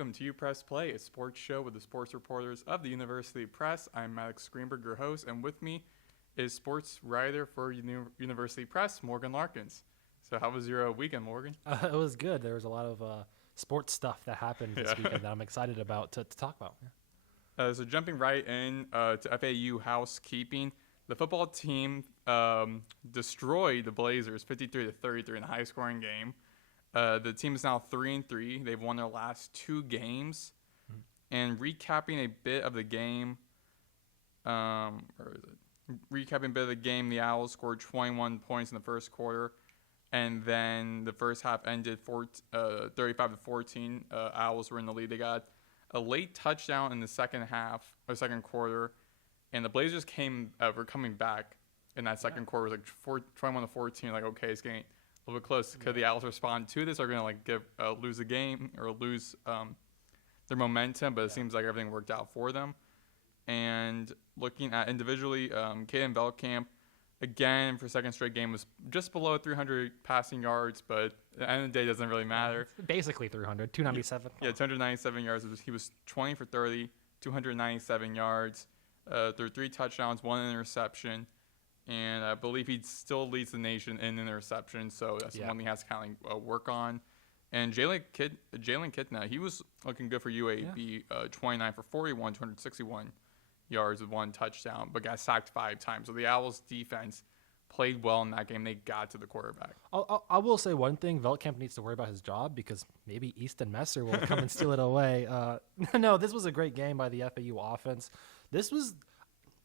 welcome to UPress Play, a sports show with the sports reporters of the University Press. I'm Maddox Greenberg, your host, and with me is sports writer for University Press, Morgan Larkins. So how was your weekend, Morgan? It was good. There was a lot of sports stuff that happened this weekend that I'm excited about to talk about. Yeah. So jumping right in to FAU housekeeping, the football team destroyed the Blazers 53-33 in a high-scoring game. The team is now 3-3. They've won their last two games. And recapping a bit of the game, the Owls scored 21 points in the first quarter, and then the first half ended 35-14. Owls were in the lead. They got a late touchdown in the second quarter, and the Blazers were coming back in that second quarter. It was like 21-14. Like, okay, it's getting a little bit close. Could the Owls respond to this? Are going to lose the game or lose their momentum? But it seems like everything worked out for them. And looking at individually, Caden Veldkamp, again, for second straight game, was just below 300 passing yards, but at the end of the day, it doesn't really matter. Basically 300, 297. Yeah, 297 yards. He was 20 for 30, 297 yards, threw 3 touchdowns, 1 interception, and I believe he still leads the nation in interceptions, so that's one thing he has to kind of work on. And Jalen Kitna, he was looking good for UAB, 29 for 41, 261 yards with 1 touchdown, but got sacked 5 times. So the Owls' defense played well in that game. They got to the quarterback. I will say one thing. Veldkamp needs to worry about his job because maybe Easton Messer will come and steal it away. No, this was a great game by the FAU offense. This was,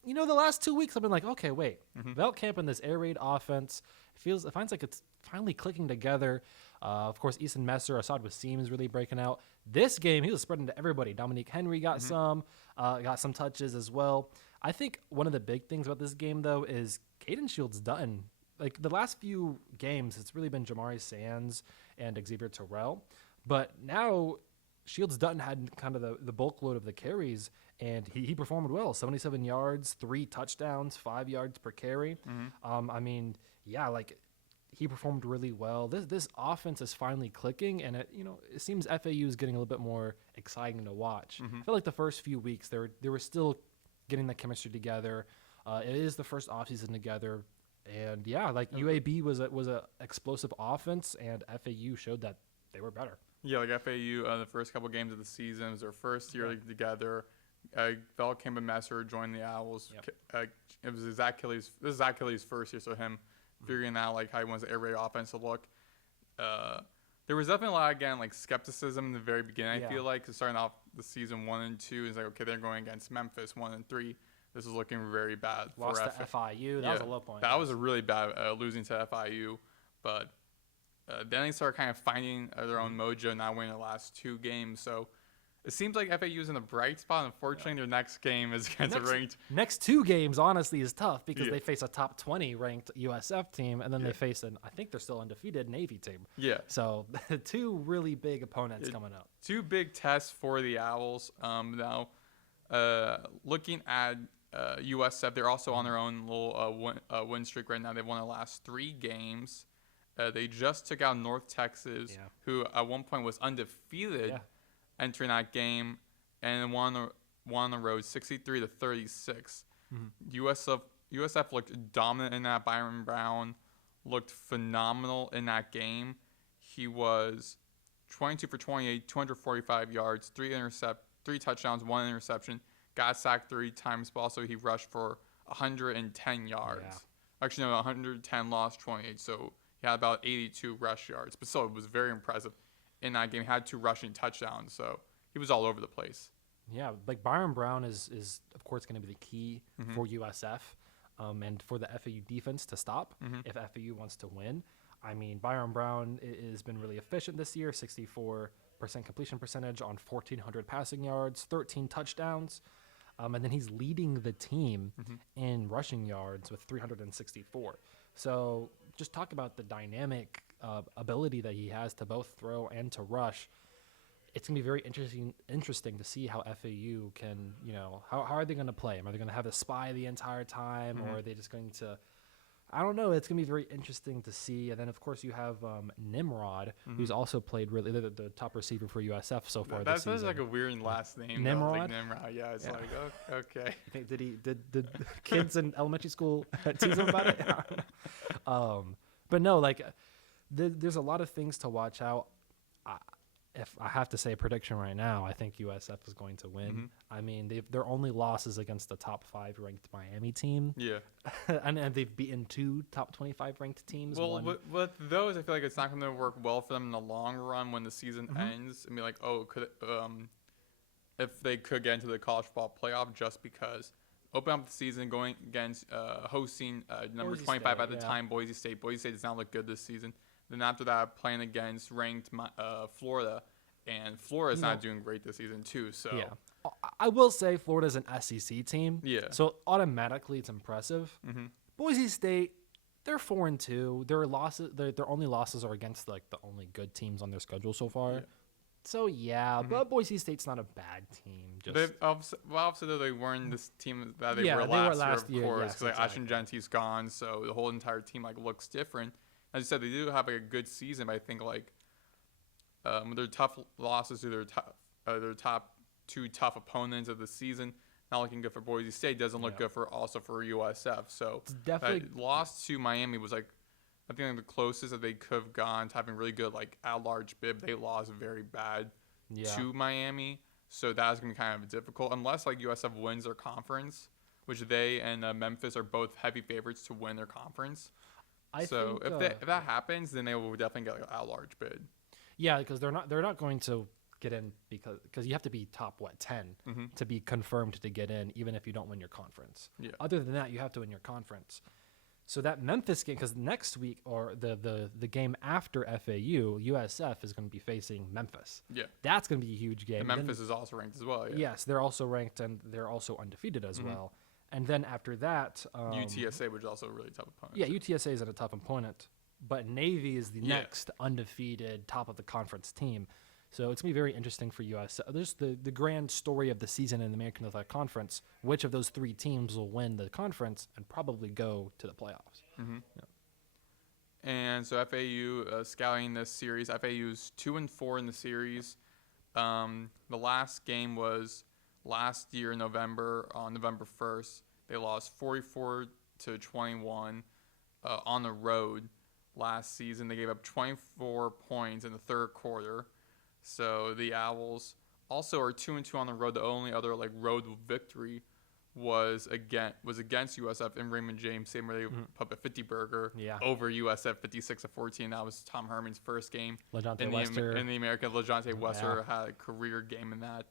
the last 2 weeks I've been like, okay, wait. Veldkamp and this air raid offense, it finds like it's finally clicking together. Of course, Easton Messer, Assad Wasim is really breaking out. This game, he was spreading to everybody. Dominique Henry got some touches as well. I think one of the big things about this game, though, is Caden Shields Dutton. Like the last few games, it's really been Jamari Sands and Xavier Terrell. But now Shields Dutton had kind of the bulk load of the carries, and he performed well. 77 yards, 3 touchdowns, 5 yards per carry. He performed really well. This offense is finally clicking, and it seems FAU is getting a little bit more exciting to watch. I feel like the first few weeks they were still getting the chemistry together. It is the first offseason together, and UAB was a explosive offense, and FAU showed that they were better. Yeah, like FAU, the first couple games of the season, it was their first year together. Veldkamp and Messer joined the Owls. Yep. It was Zach Kelly's first year, so him figuring out how he wants the air raid offense to look. There was definitely a lot of skepticism in the very beginning. I feel like starting off the season 1 and 2 is okay, they're going against Memphis 1 and 3. This is looking very bad. Lost to FIU. That was a low point. That was a really bad losing to FIU, but then they started kind of finding their own mojo, not winning the last 2 games. So it seems like FAU is in a bright spot. Unfortunately, their next game is against a ranked. Next 2 games, honestly, is tough because they face a top 20 ranked USF team, and then they face I think they're still undefeated Navy team. Yeah. So 2 really big opponents coming up. 2 big tests for the Owls. Now, looking at USF, they're also on their own little win streak right now. They've won the last 3 games. They just took out North Texas, who at one point was undefeated. Yeah. Entering that game, and won on the road 63-36. USF looked dominant in that. Byron Brown looked phenomenal in that game. He was 22 for 28, 245 yards, 3 touchdowns, 1 interception. Got sacked 3 times, but also he rushed for 110 yards. Yeah. Actually, no, 110, lost 28. So he had about 82 rush yards, but still, it was very impressive. In that game, he had 2 rushing touchdowns, so he was all over the place. Yeah, Byron Brown is of course going to be the key for USF and for the FAU defense to stop if FAU wants to win. I mean, Byron Brown has been really efficient this year, 64% completion percentage on 1,400 passing yards, 13 touchdowns, and then he's leading the team in rushing yards with 364. So just talk about the dynamic ability that he has to both throw and to rush. It's going to be very interesting to see how FAU can, how are they going to play him? Are they going to have a spy the entire time, or are they just going to, I don't know. It's going to be very interesting to see. And then, of course, you have Nimrod, who's also played really the top receiver for USF so far this season. That's like a weird last name. Nimrod? Like Nimrod. Yeah, it's like, okay. I think did kids in elementary school tease him about it? But no, like there's a lot of things to watch out. If I have to say a prediction right now, I think USF is going to win. I mean, their only loss is against the top 5 ranked Miami team. Yeah. and they've beaten 2 top 25 ranked teams. Well, with those, I feel like it's not going to work well for them in the long run when the season ends. I mean, like, if they could get into the college football playoff just because open up the season going against hosting number 25 at the time, Boise State. Boise State does not look good this season. Then after that, playing against ranked Florida, and Florida's not doing great this season too. So I will say Florida's an SEC team. Yeah. So automatically it's impressive. Boise State, they're 4-2. Their only losses are against like the only good teams on their schedule so far. Yeah. So but Boise State's not a bad team. Obviously they weren't this team that they were last year, of course, because like Ashton Gentry's gone, so the whole entire team like looks different. As you said, they do have like a good season, but I think like their tough losses to their top 2 tough opponents of the season, not looking good for Boise State. Doesn't look good for USF. So definitely loss to Miami was like I think like the closest that they could have gone to having really good like at-large bid. They lost very bad to Miami, so that's gonna be kind of difficult unless like USF wins their conference, which they and Memphis are both heavy favorites to win their conference. If that happens, then they will definitely get like an at-large bid. Yeah, because they're not going to get in because you have to be top 10 to be confirmed to get in, even if you don't win your conference. Yeah. Other than that, you have to win your conference. So that Memphis game, because next week or the game after FAU, USF is going to be facing Memphis. Yeah, that's going to be a huge game. And Memphis is also ranked as well. Yeah. Yes, they're also ranked and they're also undefeated as well. And then after that, UTSA, which is also a really tough opponent. Yeah, UTSA is a tough opponent, but Navy is the next undefeated top of the conference team. So it's going to be very interesting for USF. There's the grand story of the season in the American Athletic Conference. Which of those 3 teams will win the conference and probably go to the playoffs? And so FAU scouting this series. FAU's 2-4 in the series. The last game was last year in November, on November 1st. They lost 44-21 on the road last season. They gave up 24 points in the third quarter. So the Owls also are 2-2 on the road. The only other like road victory was against USF in Raymond James, same where they put a 50-burger over USF 56-14. That was Tom Herman's first game in the American. LeJontay Wester had a career game in that.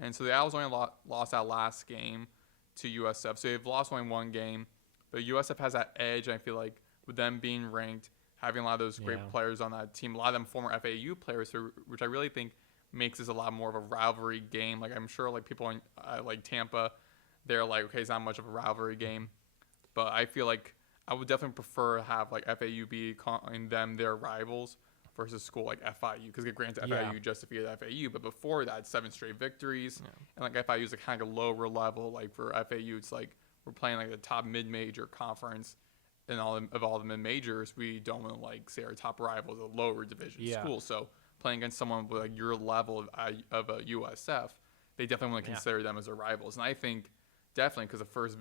And so the Owls only lost that last game to USF. So they've lost only one game. But USF has that edge, and I feel like with them being ranked, having a lot of those great players on that team, a lot of them former FAU players, which I really think makes this a lot more of a rivalry game. Like I'm sure like people in like Tampa, they're like, okay, it's not much of a rivalry game. But I feel like I would definitely prefer to have like FAU be calling them their rivals versus school like FIU, because granted FIU just defeated FAU, but before that 7 straight victories, and like FIU is like kind of a lower level. Like for FAU, it's like we're playing like the top mid-major conference, and all the mid-majors, we don't want to like say our top rival is a lower division school. So playing against someone with like your level of a USF, they definitely want to consider them as their rivals. And I think definitely because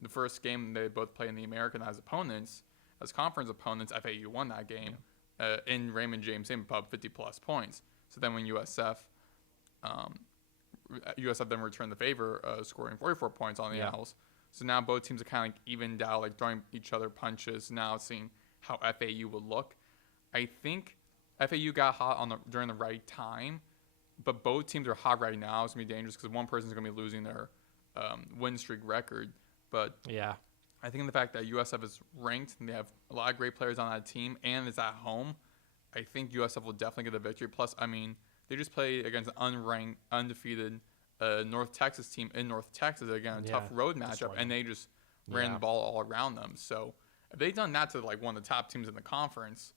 the first game they both played in the American as opponents, as conference opponents, FAU won that game. In Raymond James, same pub, 50-plus points. So then when USF then returned the favor, scoring 44 points on the Owls. So now both teams are kind of like evened out, like throwing each other punches. Now seeing how FAU would look. I think FAU got hot during the right time, but both teams are hot right now. It's going to be dangerous because one person's going to be losing their win streak record. But I think the fact that USF is ranked and they have a lot of great players on that team and it's at home, I think USF will definitely get the victory. Plus, I mean, they just played against an unranked, undefeated North Texas team in North Texas. Again, a tough road matchup, and they just ran the ball all around them. So if they've done that to like one of the top teams in the conference,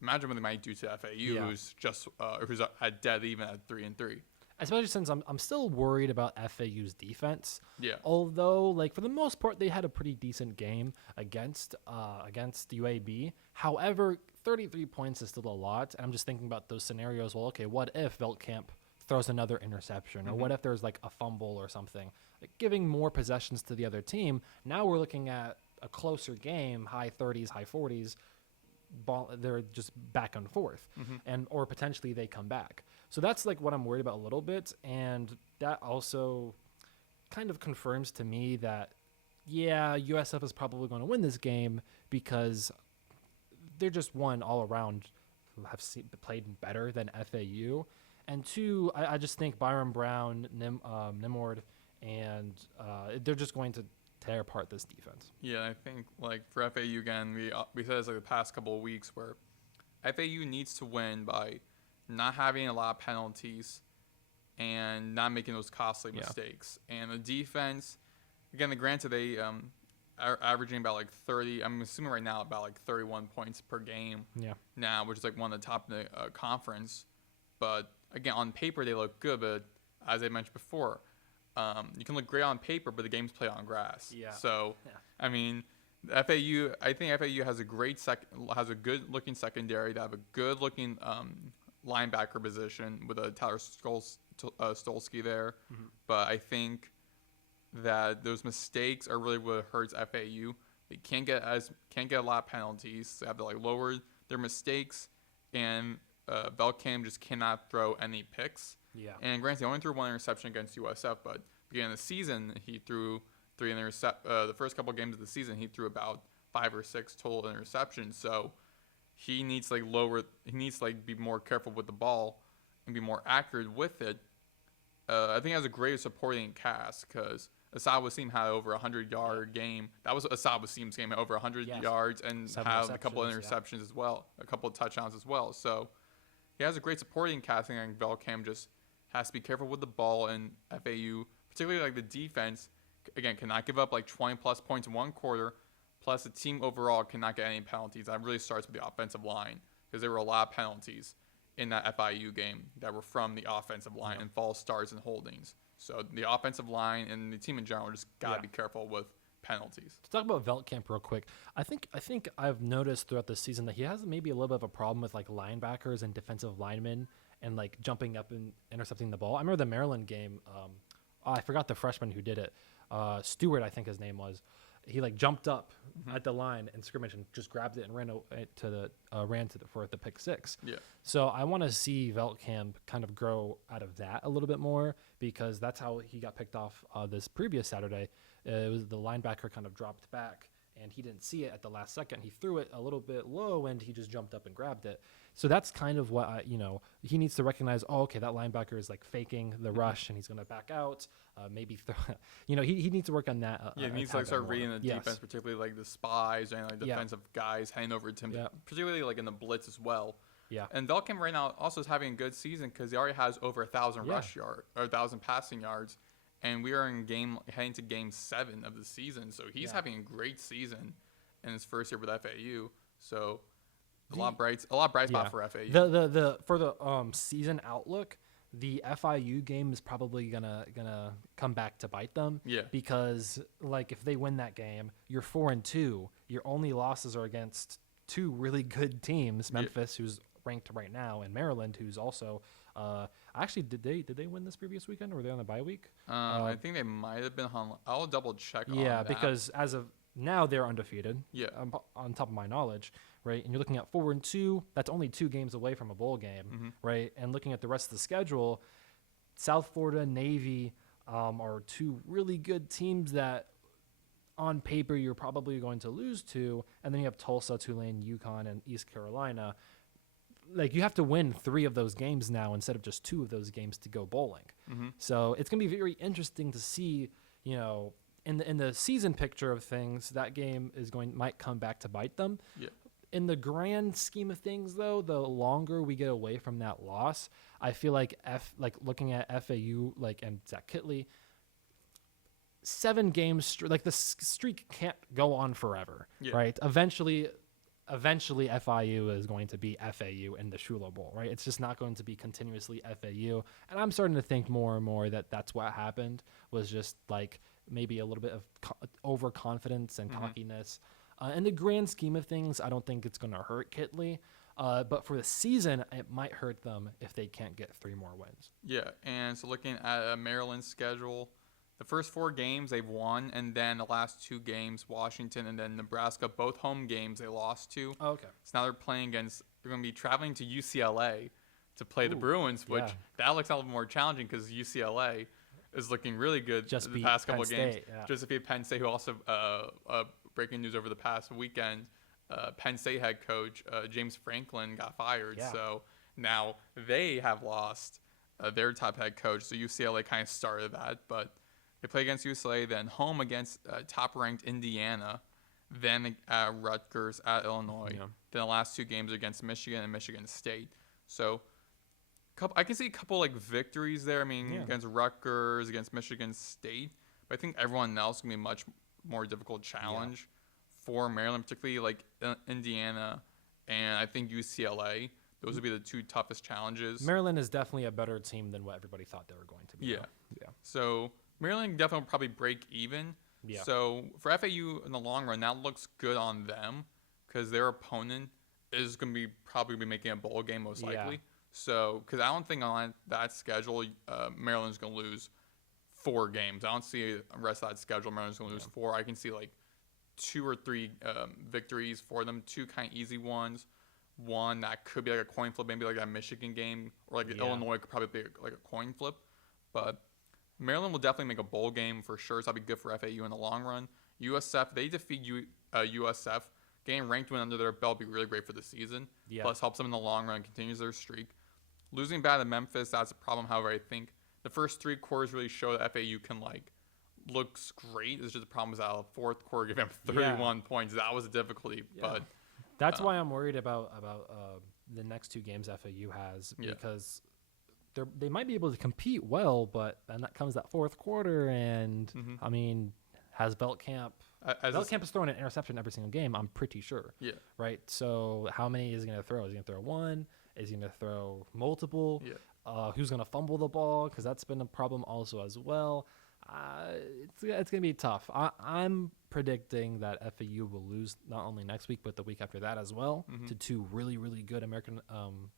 imagine what they might do to FAU, who's just who's at dead even at 3-3. especially since I'm still worried about FAU's defense. Yeah. Although, like, for the most part, they had a pretty decent game against UAB. However, 33 points is still a lot, and I'm just thinking about those scenarios. Well, okay, what if Veltkamp throws another interception, or what if there's like a fumble or something, like giving more possessions to the other team? Now we're looking at a closer game, high 30s, high 40s. They're just back and forth, and or potentially they come back. So that's like what I'm worried about a little bit, and that also kind of confirms to me that USF is probably going to win this game because they're just one all around played better than FAU, and two, I just think Byron Brown, Nimord, and they're just going to tear apart this defense. Yeah, I think like for FAU again, we said this like the past couple of weeks where FAU needs to win by not having a lot of penalties and not making those costly mistakes. And the defense, again, granted they are averaging about like 30. I'm assuming right now about like 31 points per game. Yeah. Now, which is like one of the top in the conference. But again, on paper they look good. But as I mentioned before, you can look great on paper, but the game's played on grass. Yeah. So, I mean, I think FAU has a good looking secondary. They have a good looking linebacker position with a Tyler Stolsky there. But I think that those mistakes are really what hurts FAU. They can't get a lot of penalties. They have to like lower their mistakes, and Veltkamp just cannot throw any picks. Yeah. And granted, he only threw one interception against USF, but beginning of the season, he threw three the first couple games of the season, he threw about 5 or 6 total interceptions. So he needs to be more careful with the ball and be more accurate with it. I think he has a great supporting cast because Asad Wasim had over 100-yard game. That was Asad Wasim's game, over 100 yards and had a couple of interceptions as well, a couple of touchdowns as well. So he has a great supporting cast, and Veltkamp just has to be careful with the ball, and FAU, particularly like the defense, again, cannot give up like 20-plus points in one quarter, plus the team overall cannot get any penalties. That really starts with the offensive line because there were a lot of penalties in that FIU game that were from the offensive line and false starts and holdings. So the offensive line and the team in general just got to be careful with penalties. To talk about Veltkamp real quick, I think I've noticed throughout the season that he has maybe a little bit of a problem with like linebackers and defensive linemen and like jumping up and intercepting the ball. I remember the Maryland game. I forgot the freshman who did it. Stewart, I think his name was. He like jumped up at the line and scrimmage and just grabbed it and ran for the pick six. Yeah. So I want to see Veltkamp kind of grow out of that a little bit more because that's how he got picked off this previous Saturday. It was the linebacker kind of dropped back and he didn't see it at the last second. He threw it a little bit low and he just jumped up and grabbed it. So that's kind of what he needs to recognize. Oh, okay, that linebacker is like faking the rush and he's going to back out. Maybe he needs to work on that. He needs to like start reading the defense, particularly like the spies and like defensive guys heading over to him, particularly like in the blitz as well. Yeah. And Veltkamp right now also is having a good season because he already has over 1,000 rush yards or 1,000 passing yards, and we are heading to game 7 of the season. So he's having a great season in his first year with FAU. So a lot of bright spot for FAU. For the season outlook, the FIU game is probably gonna come back to bite them. Yeah. Because like if they win that game, you're 4-2. Your only losses are against 2 really good teams, Memphis, who's ranked right now, and Maryland, who's also actually did they win this previous weekend, or were they on a bye week? I think they might have been on. I'll double check on that. Yeah, because as of now they're undefeated. Yeah. On top of my knowledge, right? And you're looking at 4-2. That's only 2 games away from a bowl game, right? And looking at the rest of the schedule, South Florida, Navy are 2 really good teams that on paper you're probably going to lose to, and then you have Tulsa, Tulane, UConn, and East Carolina. Like you have to win 3 of those games now instead of just 2 of those games to go bowling. So it's going to be very interesting to see, in the season picture of things, that game might come back to bite them. Yeah. In the grand scheme of things, though, the longer we get away from that loss, I feel like looking at FAU and Zach Kitley, 7 games the streak can't go on forever, right? Eventually, eventually FIU is going to be FAU in the Shula Bowl, right? It's just not going to be continuously FAU. And I'm starting to think more and more that that's what happened, was just like maybe a little bit of overconfidence and cockiness. In the grand scheme of things, I don't think it's going to hurt Kitley. But for the season, it might hurt them if they can't get 3 more wins. Yeah, and so looking at Maryland's schedule, the first 4 games they've won, and then the last 2 games, Washington and then Nebraska, both home games they lost to. Oh, okay. So now they're going to be traveling to UCLA to play the Bruins, which that looks a little more challenging because UCLA is looking really good the past couple of games. Just to beat Penn State, who also, breaking news over the past weekend, Penn State head coach James Franklin got fired. So now they have lost their top head coach. So UCLA kind of started that, but they play against UCLA, then home against top-ranked Indiana, then at Rutgers, at Illinois. Then the last 2 games against Michigan and Michigan State. So I can see a couple like victories there. I mean, against Rutgers, against Michigan State. But I think everyone else is going to be a much more difficult challenge for Maryland, particularly like Indiana and I think UCLA. Those would be the 2 toughest challenges. Maryland is definitely a better team than what everybody thought they were going to be. Yeah. So Maryland definitely will probably break even. So for FAU in the long run, that looks good on them because their opponent is going to be probably making a bowl game most likely. So because I don't think on that schedule, Maryland's going to lose 4 games. I don't see the rest of that schedule. Maryland's going to lose 4. I can see like 2 or 3 victories for them, 2 kind of easy ones. One that could be like a coin flip, maybe like that Michigan game, or like Illinois could probably be like a coin flip. But Maryland will definitely make a bowl game for sure, so that'll be good for FAU in the long run. USF, they defeat USF. Getting ranked win under their belt will be really great for the season. Plus helps them in the long run, continues their streak. Losing bad to Memphis, that's a problem. However, I think the first 3 quarters really show that FAU can looks great. It's just the problem is that the 4th quarter gave them 31 points. That was a difficulty, but that's why I'm worried about the next 2 games FAU has, because they might be able to compete well, but then that comes that 4th quarter, and I mean, has Beltcamp is throwing an interception every single game, I'm pretty sure. Right? So how many is he going to throw? Is he going to throw 1? Is he going to throw multiple? Who's going to fumble the ball? Because that's been a problem also as well. It's going to be tough. I'm predicting that FAU will lose not only next week, but the week after that as well, to 2 really, really good American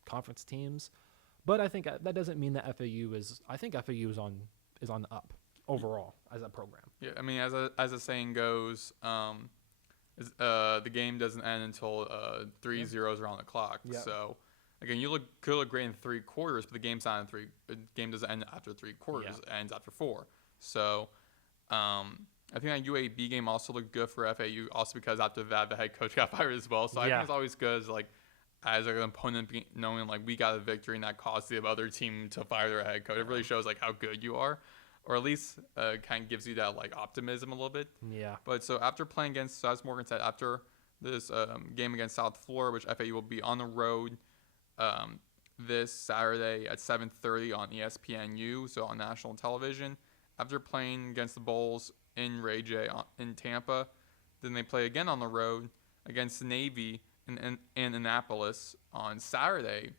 conference teams. But I think that doesn't mean that FAU is. I think FAU is on the up overall as a program. Yeah, I mean, as a saying goes, the game doesn't end until 3 zeros are on the clock. So again, could look great in 3 quarters, but the game's not in 3. The game doesn't end after 3 quarters. It ends after 4. So I think that UAB game also looked good for FAU, also because after that the head coach got fired as well. So I think it's always good as an opponent knowing we got a victory and that caused the other team to fire their head coach. It really shows how good you are, or at least kind of gives you that optimism a little bit. But so after playing against, as Morgan said, after this game against South Florida, which FAU will be on the road this Saturday at 7:30 on ESPNU, so on national television. After playing against the Bulls in Ray J in Tampa, then they play again on the road against the Navy in Annapolis on Saturday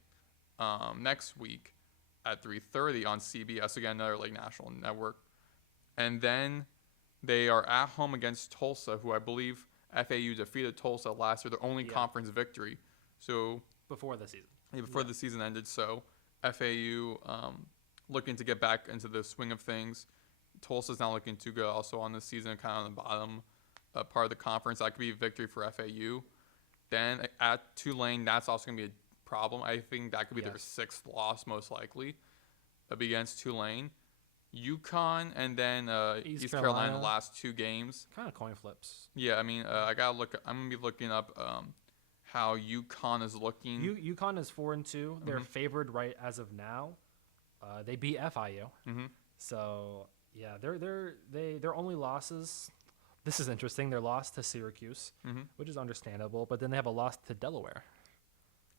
next week at 3:30 on CBS, again another national network. And then they are at home against Tulsa, who I believe FAU defeated Tulsa last year, their only conference victory. So before the season. Before the season ended. So FAU looking to get back into the swing of things. Tulsa's not looking too good also on the season, kind of on the bottom part of the conference. That could be a victory for FAU. Then at Tulane, that's also going to be a problem. I think that could be their 6th loss most likely against Tulane. UConn and then East Carolina, the last 2 games. Kind of coin flips. Yeah, I mean, I got to look. I'm going to be looking up how UConn is looking. UConn is 4-2. They're favored right as of now. They beat FIU. So yeah, their only losses. This is interesting. Their loss to Syracuse, which is understandable, but then they have a loss to Delaware.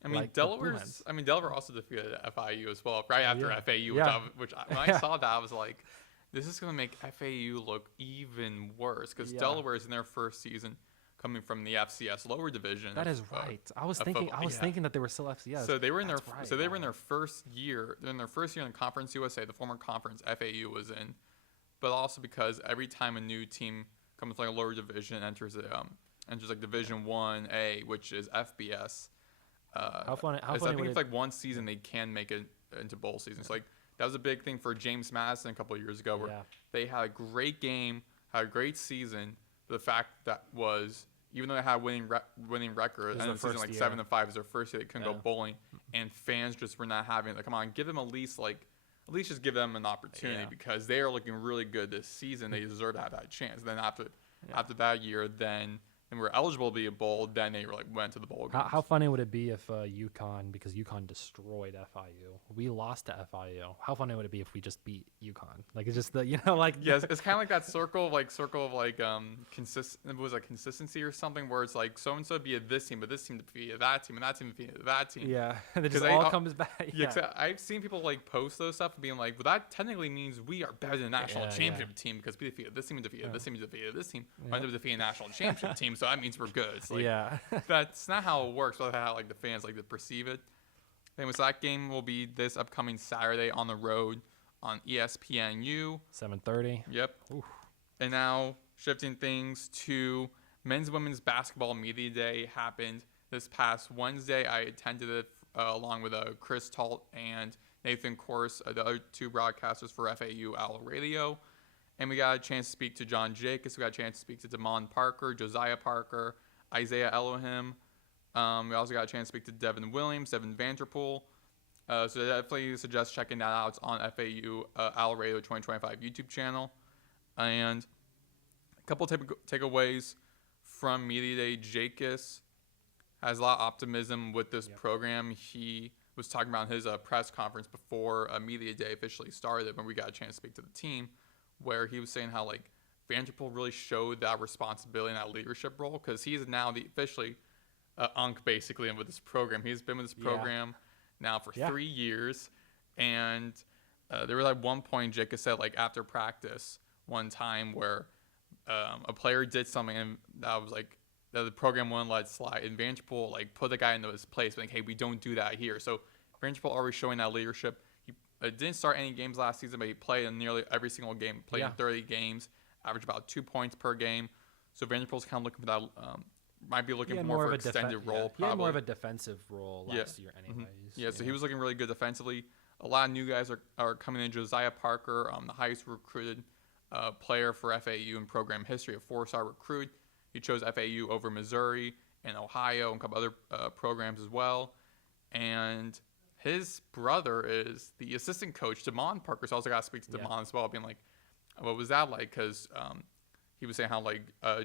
I mean, Delaware also defeated FIU as well, right after FAU, which when I saw that, I was like, this is going to make FAU look even worse because Delaware is in their first season, coming from the FCS lower division. That is right. I was thinking that they were still FCS. So they were in That's their right, they were in their first year. In their first year in Conference USA, the former conference FAU was in, but also because every time a new team comes from like a lower division and enters like Division 1A, which is FBS. How funny I think would it's like one season they can make it into bowl seasons. Like that was a big thing for James Madison a couple of years ago, where they had a great game, had a great season. But the fact that was, even though they had winning record, and the season like 7-5 is their first year, they couldn't go bowling, and fans just were not having it. Like, come on, give them at least just give them an opportunity because they are looking really good this season. They deserve to have that chance. And then after that year, then were eligible to be a bowl, then they went to the bowl games. How funny would it be if UConn, because UConn destroyed FIU, we lost to FIU? How funny would it be if we just beat UConn? Like it's just it's kind of like that circle of consistency or something, where it's like so and so be this team, but this team defeated that team, and that team defeated that team. Yeah, and it just all comes back. Yeah, I've seen people post those stuff and being like, well, that technically means we are better than the national championship team because we defeated this team and defeated this team and defeated this team. We ended up defeating the national championship team. So that means we're good. It's that's not how it works, but how the fans to perceive it. Anyways, that game will be this upcoming Saturday on the road on ESPNU. 7:30. Yep. Oof. And now shifting things to men's and women's basketball media day happened this past Wednesday. I attended it along with Chris Talt and Nathan Course, the other two broadcasters for FAU Owl Radio. And we got a chance to speak to John Jacobs. We got a chance to speak to Damon Parker, Josiah Parker, Isaiah Elohim. We also got a chance to speak to Devin Williams, Devin Vanderpool. So I definitely suggest checking that out. It's on FAU Owl Radio 2025 YouTube channel. And a couple takeaways from Media Day. Jacobs has a lot of optimism with this program. He was talking about his press conference before Media Day officially started when we got a chance to speak to the team, where he was saying how Vanderpool really showed that responsibility and that leadership role, because he is now officially Unc basically with this program. He's been with this program now for 3 years, and there was one point Jacob said after practice one time where a player did something and that was that the program wouldn't let slide, and Vanderpool put the guy into his place, hey, we don't do that here. So Vanderpool already showing that leadership. Didn't start any games last season, but he played in nearly every single game. Played in 30 games, averaged about 2 points per game. So Vanderpool's kind of looking for that. Might be looking more for an extended role. He had more of a defensive role last year, anyways. Mm-hmm. So he was looking really good defensively. A lot of new guys are coming in. Josiah Parker, the highest recruited player for FAU in program history, a 4-star recruit. He chose FAU over Missouri and Ohio and a couple other programs as well. And his brother is the assistant coach, Damon Parker. So I also got to speak to Damon as well, being what was that like? Because he was saying how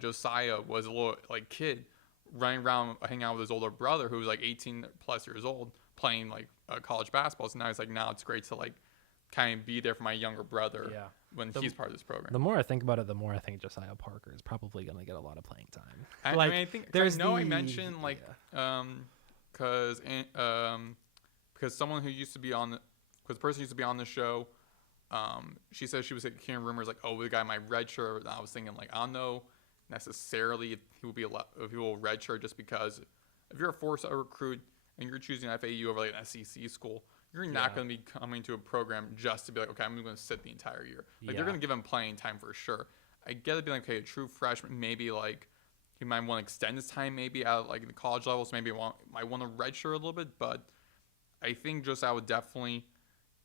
Josiah was a little kid running around, hanging out with his older brother who was 18 plus years old, playing college basketball. So now he's now it's great to kind of be there for my younger brother when he's part of this program. The more I think about it, the more I think Josiah Parker is probably going to get a lot of playing time. I think there's I mentioned because someone who used to be on because the person used to be on the show, she said she was hearing rumors oh, the guy might redshirt. And I was thinking I don't know necessarily if he will be if he will redshirt, just because if you're a 4-star recruit and you're choosing FAU over an SEC school, you're not going to be coming to a program just to be okay, I'm going to sit the entire year. They're going to give him playing time for sure. I get it being okay, a true freshman, maybe he might want to extend his time maybe at the college level, so maybe might want to redshirt a little bit, but I think Josiah would definitely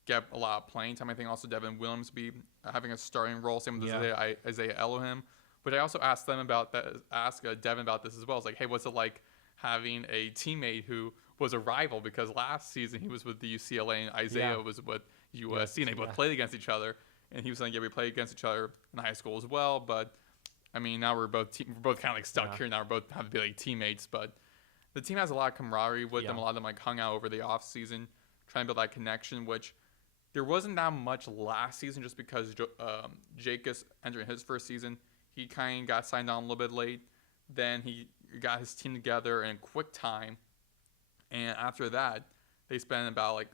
get a lot of playing time. I think also Devin Williams be having a starting role. Same with Isaiah Elohim. But I also asked them about that. Ask Devin about this as well. It's hey, what's it like having a teammate who was a rival? Because last season he was with the UCLA and Isaiah was with USC, and they both played against each other. And he was saying, we played against each other in high school as well. But I mean, now we're both kind of stuck here. Now we're both have to be teammates. But the team has a lot of camaraderie with them. A lot of them hung out over the off season, trying to build that connection, which there wasn't that much last season, just because Jacobs entering his first season, he kind of got signed on a little bit late. Then he got his team together in quick time, and after that, they spent about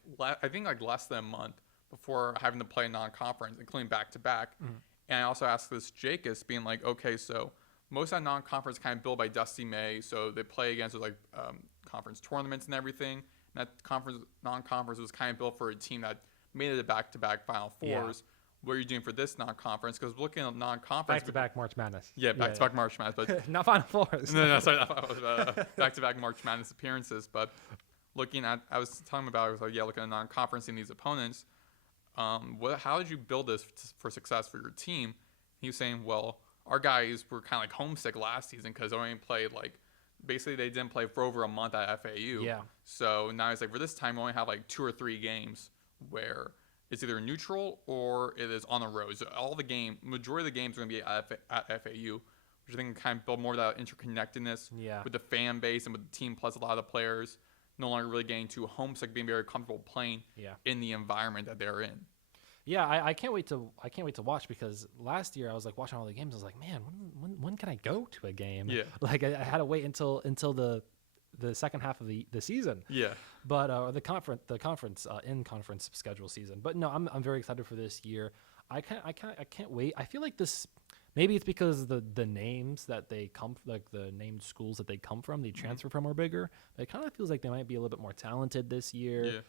less than a month before having to play non-conference, including back-to-back. Mm-hmm. And I also asked this Jacobs, being okay, so most of that non-conference kind of built by Dusty May, so they play against like conference tournaments and everything. And that non-conference was kind of built for a team that made it a back-to-back Final Fours. Yeah. What are you doing for this non-conference? Because looking at non-conference, Back-to-back March Madness. Yeah, back-to-back March Madness, but not Final Fours. no, sorry, not Final Fours, back-to-back March Madness appearances. But looking at, I was talking about, I was like, looking at non-conference and these opponents. How did you build this for success for your team? He was saying, well, our guys were kind of like homesick last season because they only played basically they didn't play for over a month at FAU. Yeah. So now it's like for this time we only have like 2 or 3 games where it's either neutral or it is on the road. So majority of the games are going to be at FAU, which I think can kind of build more of that interconnectedness with the fan base and with the team, plus a lot of the players no longer really getting too homesick, being very comfortable playing in the environment that they're in. Yeah, I can't wait to watch, because last year I was like watching all the games. I was like, man, when can I go to a game? Yeah. Like I had to wait until the second half of the season. Yeah. But the conference in-conference schedule season. But no, I'm very excited for this year. I can't wait. I feel like this, maybe it's because the names that they come, like the named schools that they come from, they transfer from are bigger. But it kind of feels like they might be a little bit more talented this year. Yeah.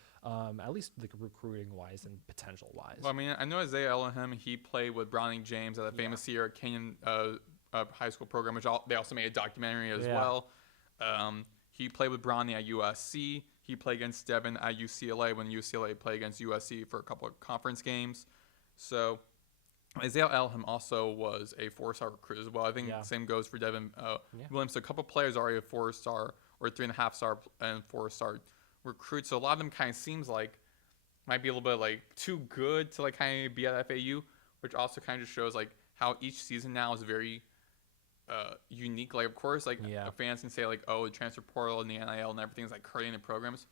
At least like recruiting wise and potential wise. Well, I mean, I know Isaiah Elohim, he played with Browning James at the famous Sierra Canyon high school program, which they also made a documentary as well. He played with Brownie at USC. He played against Devin at UCLA when UCLA played against USC for a couple of conference games. So Isaiah Elohim also was a 4-star recruit as well. I think the same goes for Devin Williams. So a couple of players are already a 4-star or 3.5-star and 4-star recruits. So a lot of them kind of seems like might be a little bit like too good to like kind of be at FAU, which also kind of just shows like how each season now is very unique. Like, of course, like fans can say like, oh, the transfer portal and the NIL and everything is like hurting the programs.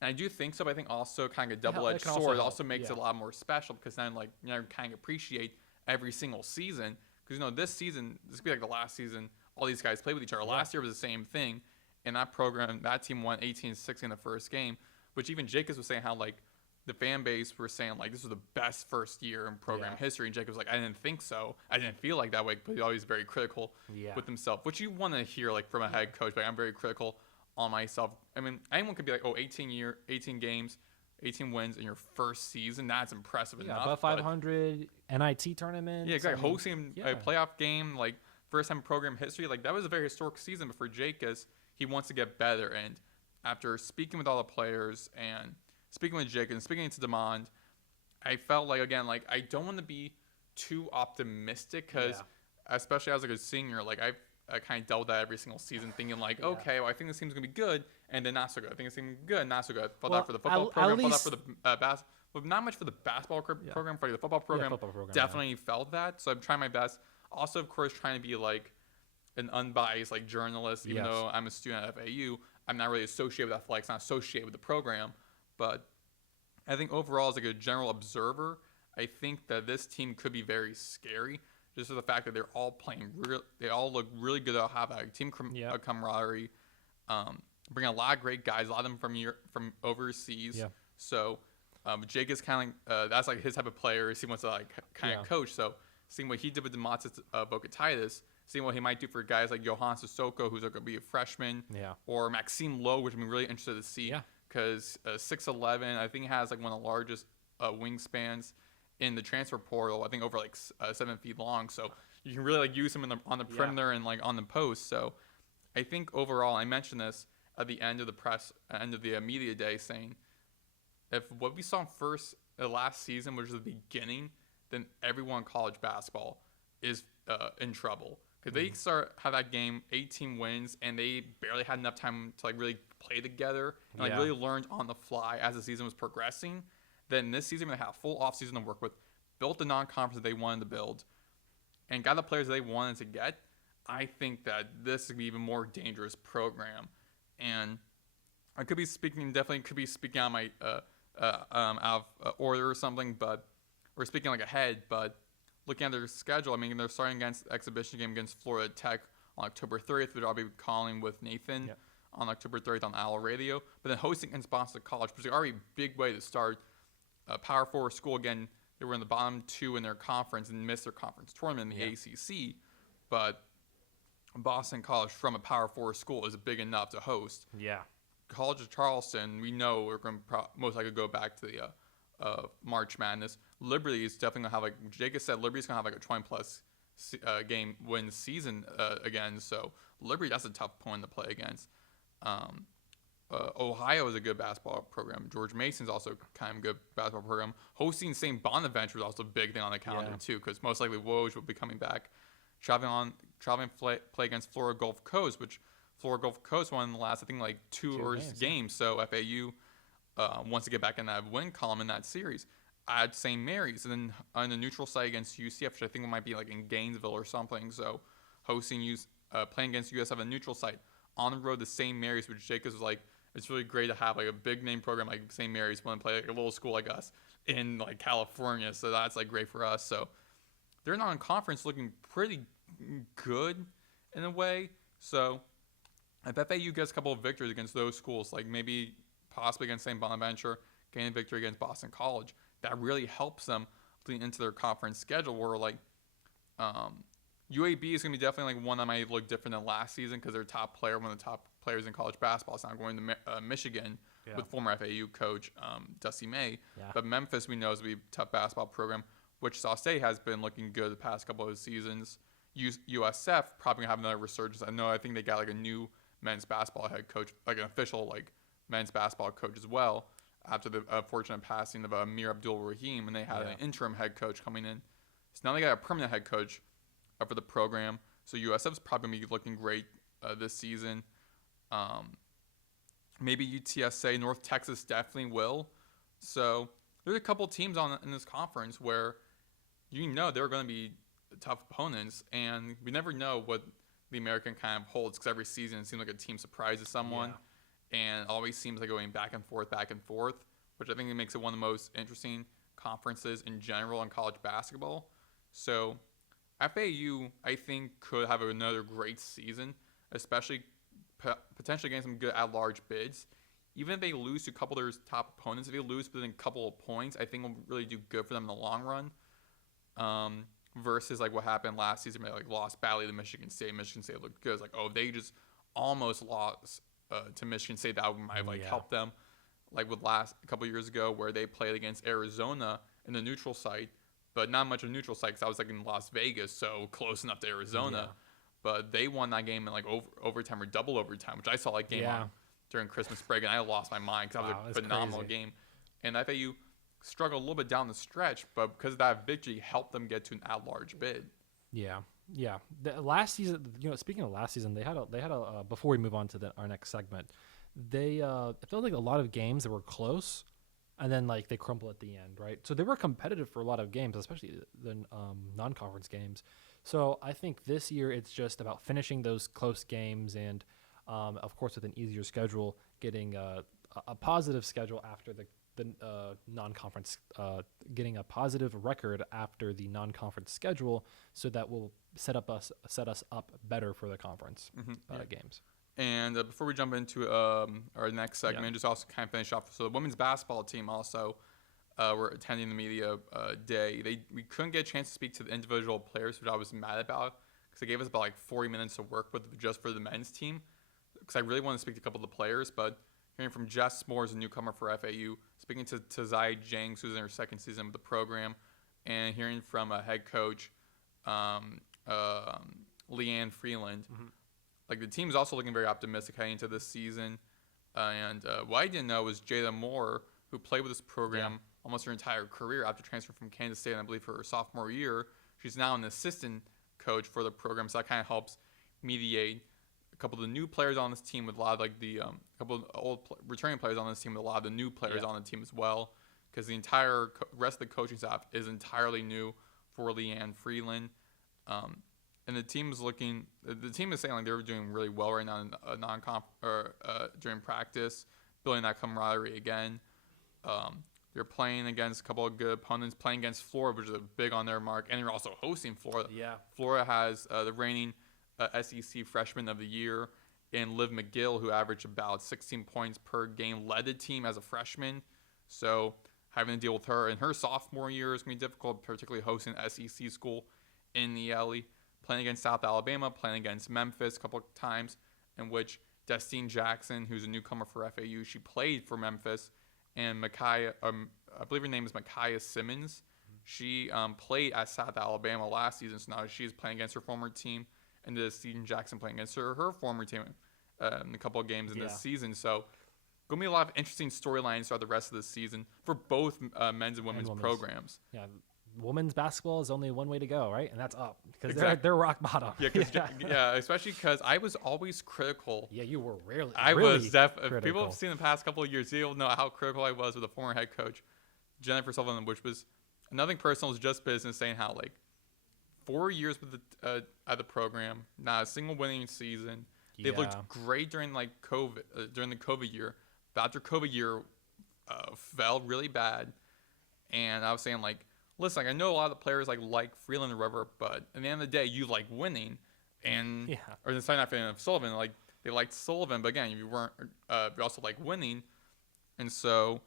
And I do think so, but I think also kind of a double-edged sword. It also makes it a lot more special, because then like kind of appreciate every single season. Because this season, this could be like the last season all these guys played with each other. Last year was the same thing. In that program, that team won 18-6 in the first game, which even Jacobs was saying how like the fan base were saying like this was the best first year in program history. And Jacobs was like, I didn't think so. I didn't feel like that way. But he's always very critical with himself, which you want to hear like from a head coach. But I'm very critical on myself. I mean, anyone could be like, oh, 18 games, 18 wins in your first season. That's impressive enough. Above 500 NIT tournament. Yeah, exactly. Hosting a playoff game, like first time in program history. Like that was a very historic season. But for Jacobs, he wants to get better. And after speaking with all the players and speaking with Jake and speaking to Demond, I felt like, again, like I don't want to be too optimistic, because especially as like a senior, like I kind of dealt with that every single season, thinking like, okay, well, I think this team's gonna be good, and then not so good. I think it's gonna be good, and not so good. Felt that for the football program, felt that for the basketball. But not much for the basketball program. For the football program, definitely felt that. So I'm trying my best. Also, of course, trying to be like an unbiased like journalist, even though I'm a student at FAU. I'm not really associated with athletics, not associated with the program. But I think overall, as like a general observer, I think that this team could be very scary, just for the fact that they're all playing they all look really good. They'll have a team camaraderie, bring a lot of great guys, a lot of them from overseas. So Jake is kind of that's like his type of player. He wants to like kind of coach. So seeing what he did with DeMatis Bokatitis, seeing what he might do for guys like Johan Sissoko, who's going to be a freshman, or Maxime Lowe, which I'm really interested to see, because 6'11", I think he has like one of the largest wingspans in the transfer portal. I think over like 7 feet long. So you can really like use him on the perimeter and like on the post. So I think overall, I mentioned this at the end of the media day, saying if what we saw last season was the beginning, then everyone in college basketball is in trouble. Because they have that game 18 wins, and they barely had enough time to like really play together and like really learned on the fly as the season was progressing. Then this season, they had a full offseason to work with, built the non-conference that they wanted to build, and got the players they wanted to get. I think that this could be even more dangerous program. And I could be speaking on my out of order or something, or speaking like ahead, but looking at their schedule, I mean, they're starting against the exhibition game against Florida Tech on October 30th, which I'll be calling with Nathan on October 30th on Owl Radio. But then hosting against Boston College, which is already a big way to start. Power 4 school, again, they were in the bottom 2 in their conference and missed their conference tournament in the ACC. But Boston College from a Power 4 school is big enough to host. Yeah. College of Charleston, we know we're going to most likely go back to the March Madness. Liberty is definitely going to have, like Jacob said, Liberty's going to have like a 20-plus game win season again. So Liberty, that's a tough opponent to play against. Ohio is a good basketball program. George Mason's also kind of a good basketball program. Hosting St. Bonaventure is also a big thing on the calendar too, because most likely Woj will be coming back. Traveling play against Florida Gulf Coast, which Florida Gulf Coast won in the last, I think, like two games. So FAU wants to get back in that win column in that series. At St. Mary's, and then on the neutral site against UCF, which I think might be like in Gainesville or something. So playing against USF on a neutral site on the road to St. Mary's, which Jacobs was like, it's really great to have like a big name program like St. Mary's want to play like a little school like us in like California. So that's like great for us. So they're not in conference looking pretty good in a way. So if FAU gets a couple of victories against those schools, like maybe possibly against St. Bonaventure, getting a victory against Boston College, that really helps them lean into their conference schedule where like UAB is going to be definitely like one that might look different than last season because their top player, one of the top players in college basketball, is now going to Michigan with former FAU coach Dusty May. Yeah. But Memphis, we know, is going to be a tough basketball program. Wichita State has been looking good the past couple of seasons. USF probably going to have another resurgence. I think they got like a new men's basketball head coach, like an official like men's basketball coach as well, after the fortunate passing of Amir Abdul-Rahim, and they had an interim head coach coming in. So now they got a permanent head coach for the program. So USF's probably going to be looking great this season. Maybe UTSA, North Texas definitely will. So there's a couple teams in this conference where they're going to be tough opponents, and we never know what the American kind of holds because every season it seems like a team surprises someone. Yeah. And always seems like going back and forth, which I think makes it one of the most interesting conferences in general in college basketball. So FAU, I think, could have another great season, especially potentially getting some good at-large bids. Even if they lose to a couple of their top opponents, if they lose within a couple of points, I think will really do good for them in the long run. Versus like what happened last season, they like lost badly to Michigan State. Michigan State looked good. It's like, they just almost lost to Michigan State. That might have helped them, like with a couple years ago where they played against Arizona in the neutral site, but not much of a neutral site because I was like in Las Vegas, so close enough to Arizona. Yeah. But they won that game in like overtime or double overtime, which I saw like game on during Christmas break, and I lost my mind because that was a phenomenal game. And FAU struggled a little bit down the stretch, but because of that victory, helped them get to an at-large bid. Yeah. The last season, speaking of last season, they had a before we move on to our next segment, it felt like a lot of games that were close, and then like they crumble at the end, right? So they were competitive for a lot of games, especially the non-conference games. So I think this year it's just about finishing those close games, and of course with an easier schedule, getting a positive schedule after the non-conference, getting a positive record after the non-conference schedule, so that will set us up better for the conference games. And before we jump into our next segment, just also kind of finish off. So the women's basketball team also were attending the media day. We couldn't get a chance to speak to the individual players, which I was mad about because they gave us about like 40 minutes to work with just for the men's team. Because I really want to speak to a couple of the players, but hearing from Jess Moores, a newcomer for FAU, speaking to Zai Jengs, who's in her second season of the program, and hearing from a head coach, Leanne Freeland. Mm-hmm. Like the team's also looking very optimistic heading into this season. And what I didn't know was Jada Moore, who played with this program almost her entire career after transferring from Kansas State, and I believe for her sophomore year. She's now an assistant coach for the program, so that kind of helps mediate a couple of the new players on this team with a lot of like the couple of old returning players on this team with a lot of the new players on the team as well, because the entire rest of the coaching staff is entirely new for Leanne Freeland. And the team is saying like they're doing really well right now in during practice, building that camaraderie again. They're playing against a couple of good opponents, playing against Florida, which is big on their mark, and they're also hosting Florida. Yeah. Florida has the reigning SEC Freshman of the Year in Liv McGill, who averaged about 16 points per game, led the team as a freshman. So having to deal with her in her sophomore year is going to be difficult, particularly hosting an SEC school in the alley. playing against South Alabama, playing against Memphis a couple of times, in which Destine Jackson, who's a newcomer for FAU, she played for Memphis, and Micaiah, I believe her name is Micaiah Simmons. She played at South Alabama last season, so now she's playing against her former team, and Destine Jackson playing against her former team in a couple of games in this season. So going to be a lot of interesting storylines throughout the rest of the season for both men's and women's programs. Yeah, women's basketball is only one way to go, right? And that's up, because they're rock bottom. Yeah, especially because I was always critical. Yeah, you were rarely. I was critical. If people have seen the past couple of years, you'll know how critical I was with the former head coach, Jennifer Sullivan, which was nothing personal, it's just business, saying how 4 years with at the program, not a single winning season. They looked great during COVID, during the COVID year. But after COVID year fell really bad, and I was saying listen, I know a lot of the players like Freeland or whatever, but at the end of the day, you like winning, and or the sign after of Sullivan, they liked Sullivan, but again, you weren't, you also like winning, and so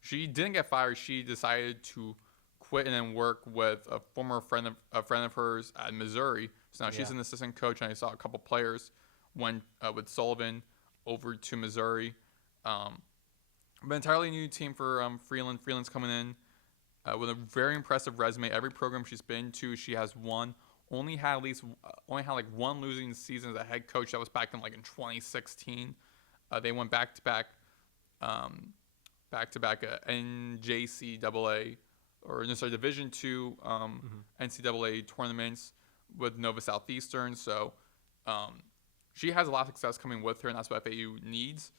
she didn't get fired. She decided to quit and then work with a former friend of hers at Missouri. So now she's an assistant coach, and I saw a couple players went with Sullivan over to Missouri. But entirely new team for Freeland. Freeland's coming in with a very impressive resume. Every program she's been to, she has won. Only had one losing season as a head coach. That was back in in 2016. They went back to back NJCAA Division II NCAA tournaments with Nova Southeastern. So she has a lot of success coming with her, and that's what FAU needs.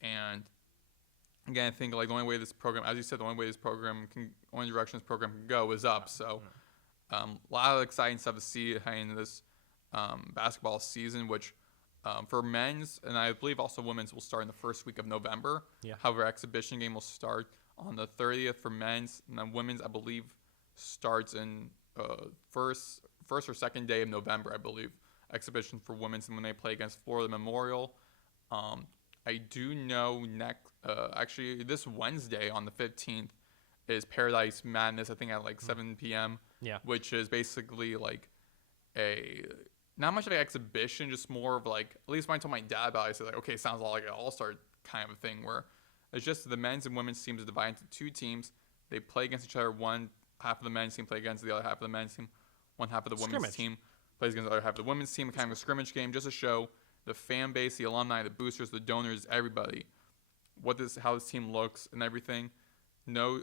And again, I think the only way this program, as you said, only direction this program can go is up. So a lot of exciting stuff to see in this basketball season, which for men's and I believe also women's will start in the first week of November. However, exhibition game will start on the 30th for men's, and then women's, I believe, starts in first or second day of November, I believe. Exhibition for women's, and when they play against Florida Memorial. I do know actually this Wednesday on the 15th is Paradise Madness, I think at 7 p.m. Which is basically a not much of an exhibition, just more of at least when I told my dad about it, I said okay, it sounds like an all-star kind of a thing where it's just the men's and women's teams are divided into two teams. They play against each other. One half of the men's team play against the other half of the men's team. One half of the women's team plays against the other half of the women's team. Kind of a scrimmage game, just to show the fan base, the alumni, the boosters, the donors, everybody, how this team looks and everything. No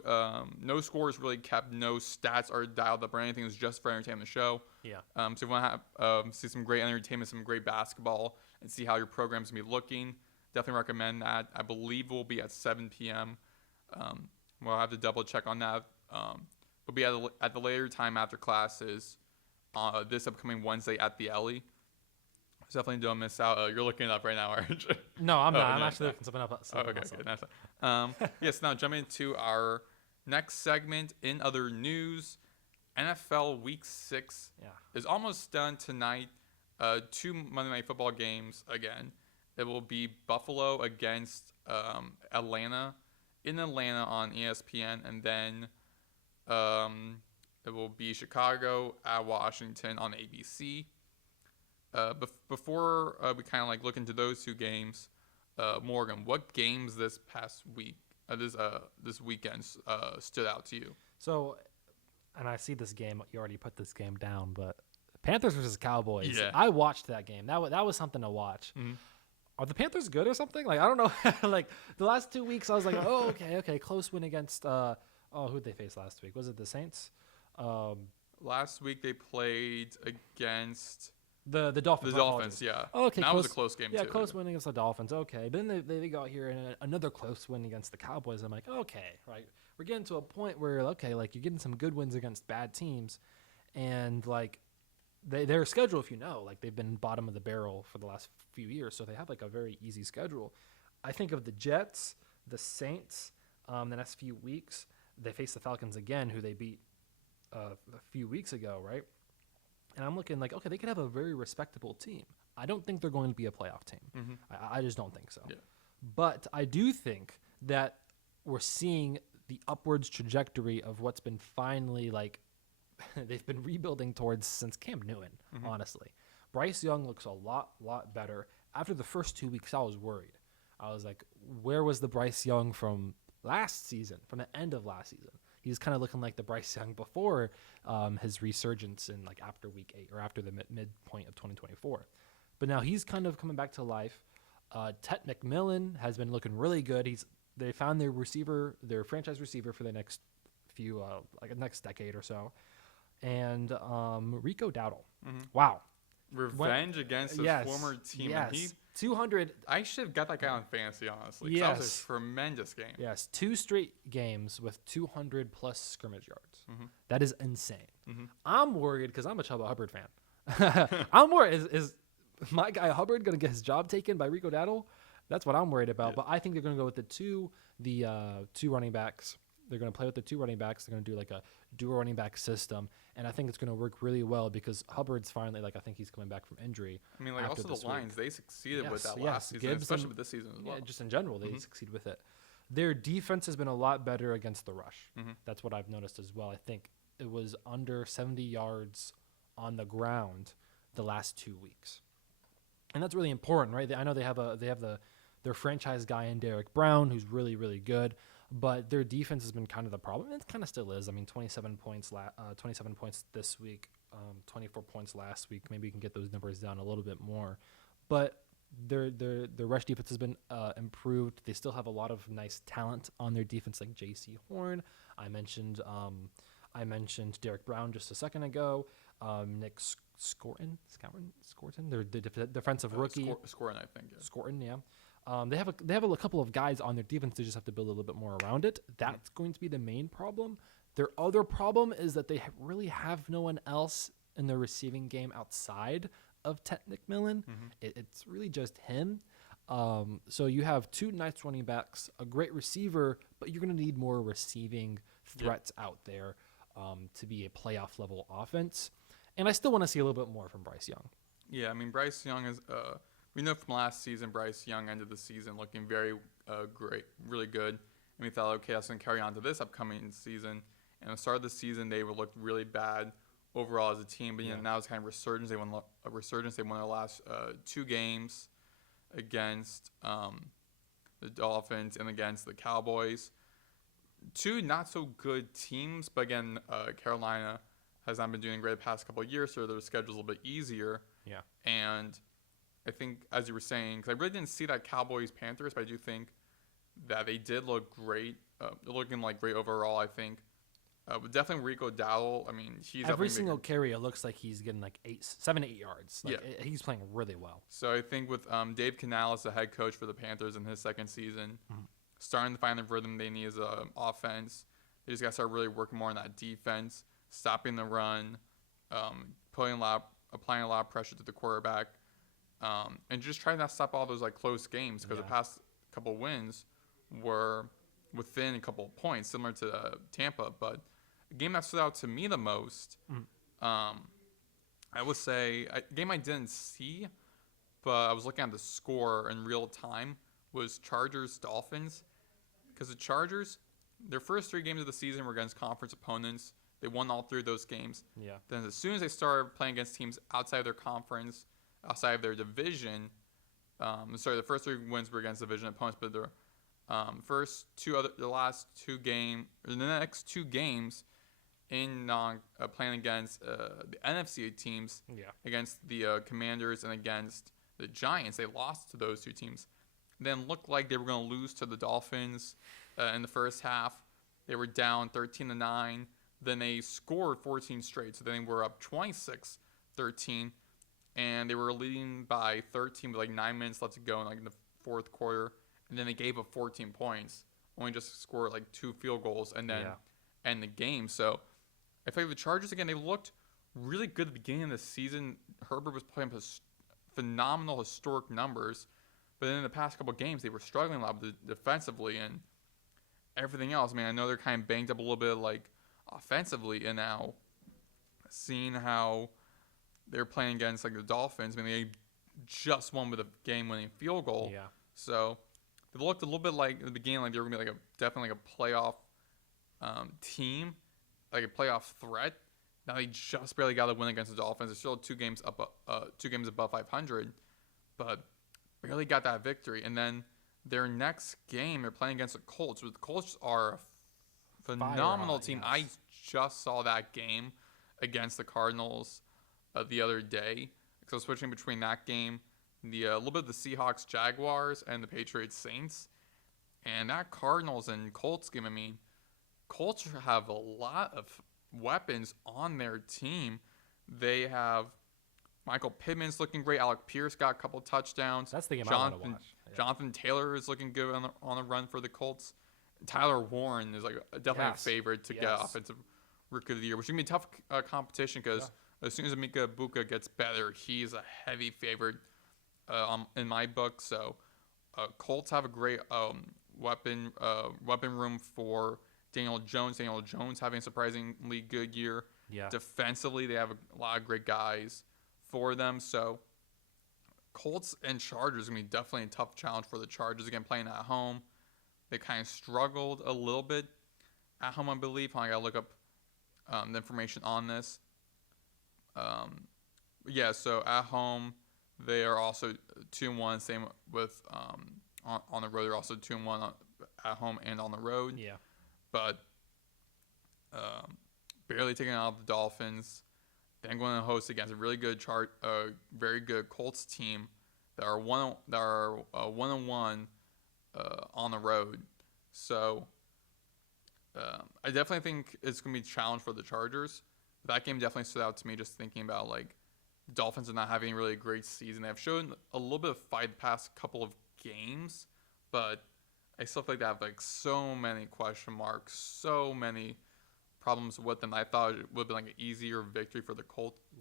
scores really kept. No stats are dialed up or anything. It's just for entertainment the show. So if you want to see some great entertainment, some great basketball, and see how your program's going to be looking, definitely recommend that. I believe we'll be at 7 p.m. We'll have to double check on that. We'll be at the later time after classes this upcoming Wednesday at the Ellie. So definitely don't miss out. You're looking it up right now, aren't you? No, I'm not. I'm actually looking something up. Okay, good. Yes, now jumping into our next segment in other news. NFL Week 6 is almost done tonight. 2 Monday Night Football games again. It will be Buffalo against Atlanta in Atlanta on ESPN, and then it will be Chicago at Washington on ABC. Before we kind of look into those 2 games, Morgan, what games this past week, this weekend, stood out to you? So, and I see this game. You already put this game down, but Panthers versus Cowboys. Yeah. I watched that game. That was something to watch. Mm-hmm. Are the Panthers good or something? I don't know. The last 2 weeks, I was like, oh, okay, close win against. Who'd they face last week? Was it the Saints? Last week they played against the Dolphins. The Dolphins, yeah. Okay, that was a close game too. Yeah, close win against the Dolphins. Okay, but then they got here and another close win against the Cowboys. I'm like, okay, right. We're getting to a point where you're getting some good wins against bad teams, and their schedule, if they've been bottom of the barrel for the last few years, so they have a very easy schedule. I think of the Jets, the Saints, the next few weeks. They face the Falcons again, who they beat a few weeks ago, right? And I'm looking okay, they could have a very respectable team. I don't think they're going to be a playoff team. Mm-hmm. I just don't think so. Yeah. But I do think that we're seeing the upwards trajectory of what's been finally they've been rebuilding towards since Cam Newton, honestly. Bryce Young looks a lot better. After the first 2 weeks, I was worried. I was like, where was the Bryce Young from last season, from the end of last season? He was kind of looking like the Bryce Young before his resurgence in like after week 8 or after the midpoint of 2024. But now he's kind of coming back to life. Ted McMillan has been looking really good. They found their franchise receiver for the next next decade or so. And Rico Dowdle. Wow. Revenge against his former team. Yes. And 200. I should have got that guy on fantasy, honestly. Yes. That was a tremendous game. Yes. 2 straight games with 200 plus scrimmage yards. That is insane. I'm worried because I'm a Chuba Hubbard fan. I'm worried. Is my guy Hubbard going to get his job taken by Rico Dowdle? That's what I'm worried about. Yeah. But I think they're going to go with the two running backs. They're going to play with the 2 running backs. They're going to do like a dual running back system. And I think it's going to work really well because Hubbard's finally, I think he's coming back from injury. I mean, also the Lions, they succeeded with that last season, Gibbs especially with this season as well. Yeah, just in general, they succeed with it. Their defense has been a lot better against the rush. That's what I've noticed as well. I think it was under 70 yards on the ground the last 2 weeks. And that's really important, right? I know they have their franchise guy in Derek Brown, who's really, really good. But their defense has been kind of the problem. It kind of still is. I mean, 27 points this week, 24 points last week. Maybe you can get those numbers down a little bit more. But their rush defense has been improved. They still have a lot of nice talent on their defense, like J.C. Horn. I mentioned Derek Brown just a second ago. Nick Scorton, their defensive rookie. Scorton, I think. Yeah. Scorton, yeah. They have a couple of guys on their defense. They just have to build a little bit more around it. That's going to be the main problem. Their other problem is that they really have no one else in their receiving game outside of Ted McMillan. It's really just him. So you have 2 nice running backs, a great receiver, but you're going to need more receiving threats out there to be a playoff level offense. And I still want to see a little bit more from Bryce Young. Yeah, I mean, Bryce Young is. We know from last season, Bryce Young ended the season looking very great, really good. And we thought, okay, that's going to carry on to this upcoming season. And at the start of the season, they looked really bad overall as a team. But now it's kind of resurgence. They won their last 2 games against the Dolphins and against the Cowboys. 2 not so good teams, but again, Carolina has not been doing great the past couple of years, so their schedule's a little bit easier. Yeah. And I think, as you were saying, because I really didn't see that Cowboys-Panthers, but I do think that they did look great. Looking like great overall, I think. But definitely Rico Dowdle. I mean, he's every single carry. It looks like he's getting like 7 to 8 yards. He's playing really well. So I think with Dave Canales, the head coach for the Panthers in his second season, starting to find the rhythm they need as an offense, they just got to start really working more on that defense, stopping the run, applying a lot of pressure to the quarterback. And just trying not to stop all those close games because the past couple wins were within a couple of points, similar to Tampa. But a game that stood out to me the most, I would say a game I didn't see, but I was looking at the score in real time, was Chargers-Dolphins. Because the Chargers, their first 3 games of the season were against conference opponents. They won all 3 of those games. Yeah. Then as soon as they started playing against teams outside of their conference, outside of their division, the first 3 wins were against division opponents, but the next 2 games in playing against the NFC teams, against the Commanders and against the Giants, they lost to those 2 teams. Then looked like they were going to lose to the Dolphins in the first half. They were down 13-9. Then they scored 14 straight, so then they were up 26-13. And they were leading by 13 with 9 minutes left to go in the fourth quarter. And then they gave up 14 points, only just scored 2 field goals and then end the game. So I feel like the Chargers, again, they looked really good at the beginning of the season. Herbert was playing phenomenal historic numbers. But then in the past couple of games, they were struggling a lot defensively and everything else. I mean, I know they're kind of banged up a little bit offensively, and now seeing how they're playing against the Dolphins. I mean, they just won with a game-winning field goal. Yeah. So they looked a little bit at the beginning they were going to be definitely a playoff team, a playoff threat. Now they just barely got a win against the Dolphins. They're still 2 games above 500, but barely got that victory. And then their next game, they're playing against the Colts. The Colts are a phenomenal team. Yes. I just saw that game against the Cardinals the other day. So I was switching between that game, a little bit of the Seahawks, Jaguars, and the Patriots, Saints. And that Cardinals and Colts game, I mean, Colts have a lot of weapons on their team. They have Michael Pittman's looking great. Alec Pierce got a couple touchdowns. That's the game I want to watch. Yeah. Jonathan Taylor is looking good on the run for the Colts. Tyler Warren is like definitely a favorite to get offensive rookie of the year, which is going to be a tough competition because as soon as Amika Ibuka gets better, he's a heavy favorite in my book. So Colts have a great weapon room for Daniel Jones. Daniel Jones having a surprisingly good year. Yeah. Defensively, they have a lot of great guys for them. So Colts and Chargers is going to be definitely a tough challenge for the Chargers. Again, playing at home. They kind of struggled a little bit at home, I believe. I got to look up the information on this. So at home, they are also 2-1. Same with on the road. They're also 2-1 at home and on the road. Yeah. But barely taking out the Dolphins. Then going to host against a really good very good Colts team that are 1-1 on the road. So I definitely think it's going to be a challenge for the Chargers. That game definitely stood out to me just thinking about like the Dolphins are not having really a great season. They've shown a little bit of fight the past couple of games, but I still feel like they have like so many question marks, so many problems with them. I thought it would have been like an easier victory for the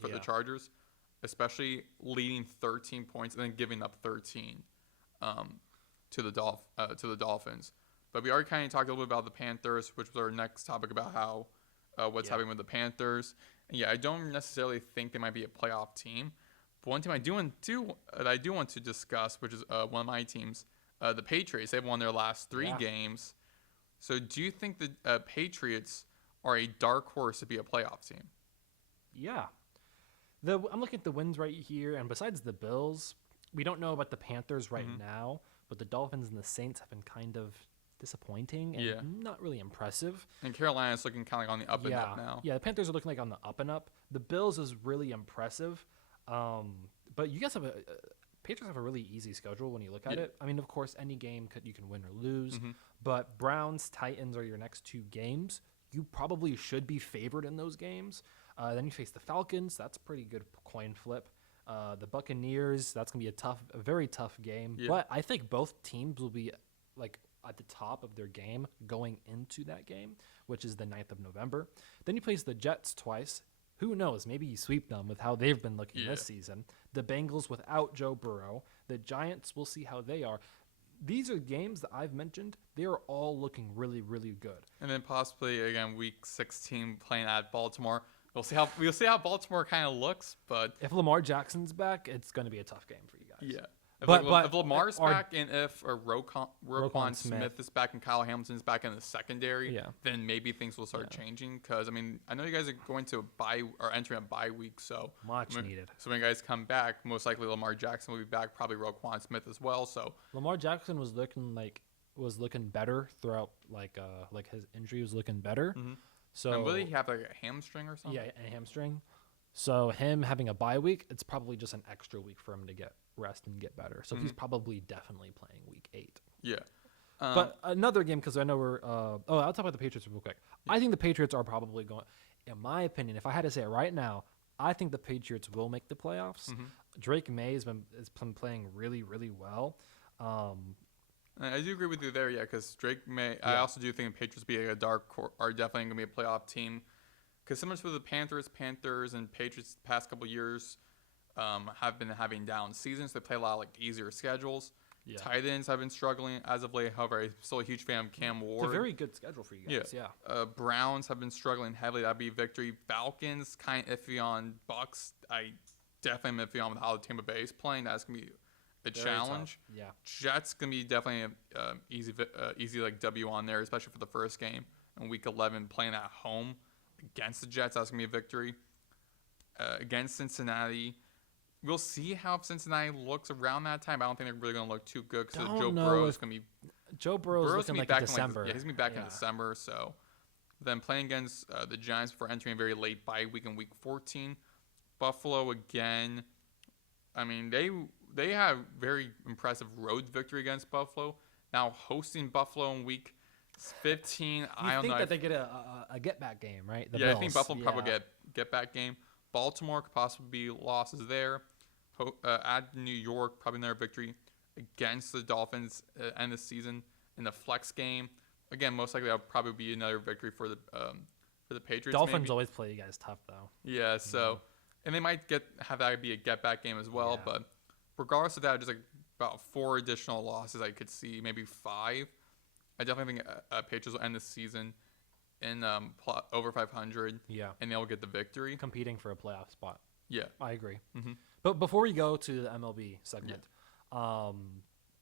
the Chargers, especially leading 13 points and then giving up 13 to the Dolphins. But we already kind of talked a little bit about the Panthers, which was our next topic about how what's happening with the Panthers. And I don't necessarily think they might be a playoff team. But one team I do want to discuss, which is one of my teams, the Patriots. They've won their last 3 games. So do you think the Patriots are a dark horse to be a playoff team? Yeah. I'm looking at the wins right here, and besides the Bills, we don't know about the Panthers right now, but the Dolphins and the Saints have been kind of disappointing and not really impressive. And Carolina's looking kind of like on the up and up now. Yeah, the Panthers are looking like on the up and up. The Bills is really impressive. But you guys Patriots have a really easy schedule when you look at it. I mean, of course, any game you can win or lose, but Browns, Titans are your next 2 games. You probably should be favored in those games. Then you face the Falcons. That's a pretty good coin flip. The Buccaneers, that's going to be a very tough game. Yeah. But I think both teams will be like at the top of their game going into that game, which is the 9th of November. Then you face the Jets twice. Who knows? Maybe you sweep them with how they've been looking this season. The Bengals without Joe Burrow. The Giants, we'll see how they are. These are games that I've mentioned. They are all looking really, really good. And then possibly, again, Week 16 playing at Baltimore. We'll see how Baltimore kind of looks, but if Lamar Jackson's back, it's going to be a tough game for you guys. Yeah. If Lamar's back and if Roquan Smith is back and Kyle Hamilton's back in the secondary, then maybe things will start changing. Because, I mean, I know you guys are going to entering a bye week. So much needed. So when you guys come back, most likely Lamar Jackson will be back, probably Roquan Smith as well. So Lamar Jackson was looking better throughout, his injury was looking better. Mm-hmm. So and will he have like a hamstring or something? Yeah, a hamstring. So him having a bye week, it's probably just an extra week for him to get rest and get better. So he's probably definitely playing Week 8. Yeah. But another game, because I know we're I'll talk about the Patriots real quick. I think the Patriots are probably going, in my opinion, if I had to say it right now, I think the Patriots will make the playoffs. Drake May has been playing really, really well. I do agree with you there, because Drake May. I also do think the Patriots are definitely going to be a playoff team. Because similar to the Panthers and Patriots the past couple years have been having down seasons. They play a lot of easier schedules. Yeah. Tight ends have been struggling as of late. However, I'm still a huge fan of Cam Ward. It's a very good schedule for you guys. Yeah. Browns have been struggling heavily. That'd be victory. Falcons kind of iffy on. Bucks, I definitely am iffy on how Tampa Bay is playing. That's gonna be a challenge. Tough. Yeah. Jets gonna be definitely an easy W on there, especially for the first game in Week 11, playing at home against the Jets. That's going to be a victory. Against Cincinnati. We'll see how Cincinnati looks around that time. I don't think they're really going to look too good because Joe Burrow is going to be... Joe Burrow's looking like in December. He's going to be back in December. So then playing against the Giants before entering a very late bye week in Week 14. Buffalo again. I mean, they have very impressive road victory against Buffalo. Now hosting Buffalo in Week 15. I don't know. I think that they get a get-back game, right? The Bills. I think Buffalo probably get-back game. Baltimore could possibly be losses there. At New York, probably another victory against the Dolphins end of the season in the flex game. Again, most likely that'll probably be another victory for the Patriots. Dolphins always play you guys tough, though. Yeah, so and they might have that be a get-back game as well. Yeah. But regardless of that, just like about 4 additional losses I could see, maybe 5. I definitely think Patriots will end the season in over 500. Yeah, and they'll get the victory, competing for a playoff spot. Yeah, I agree. Mm-hmm. But before we go to the MLB segment,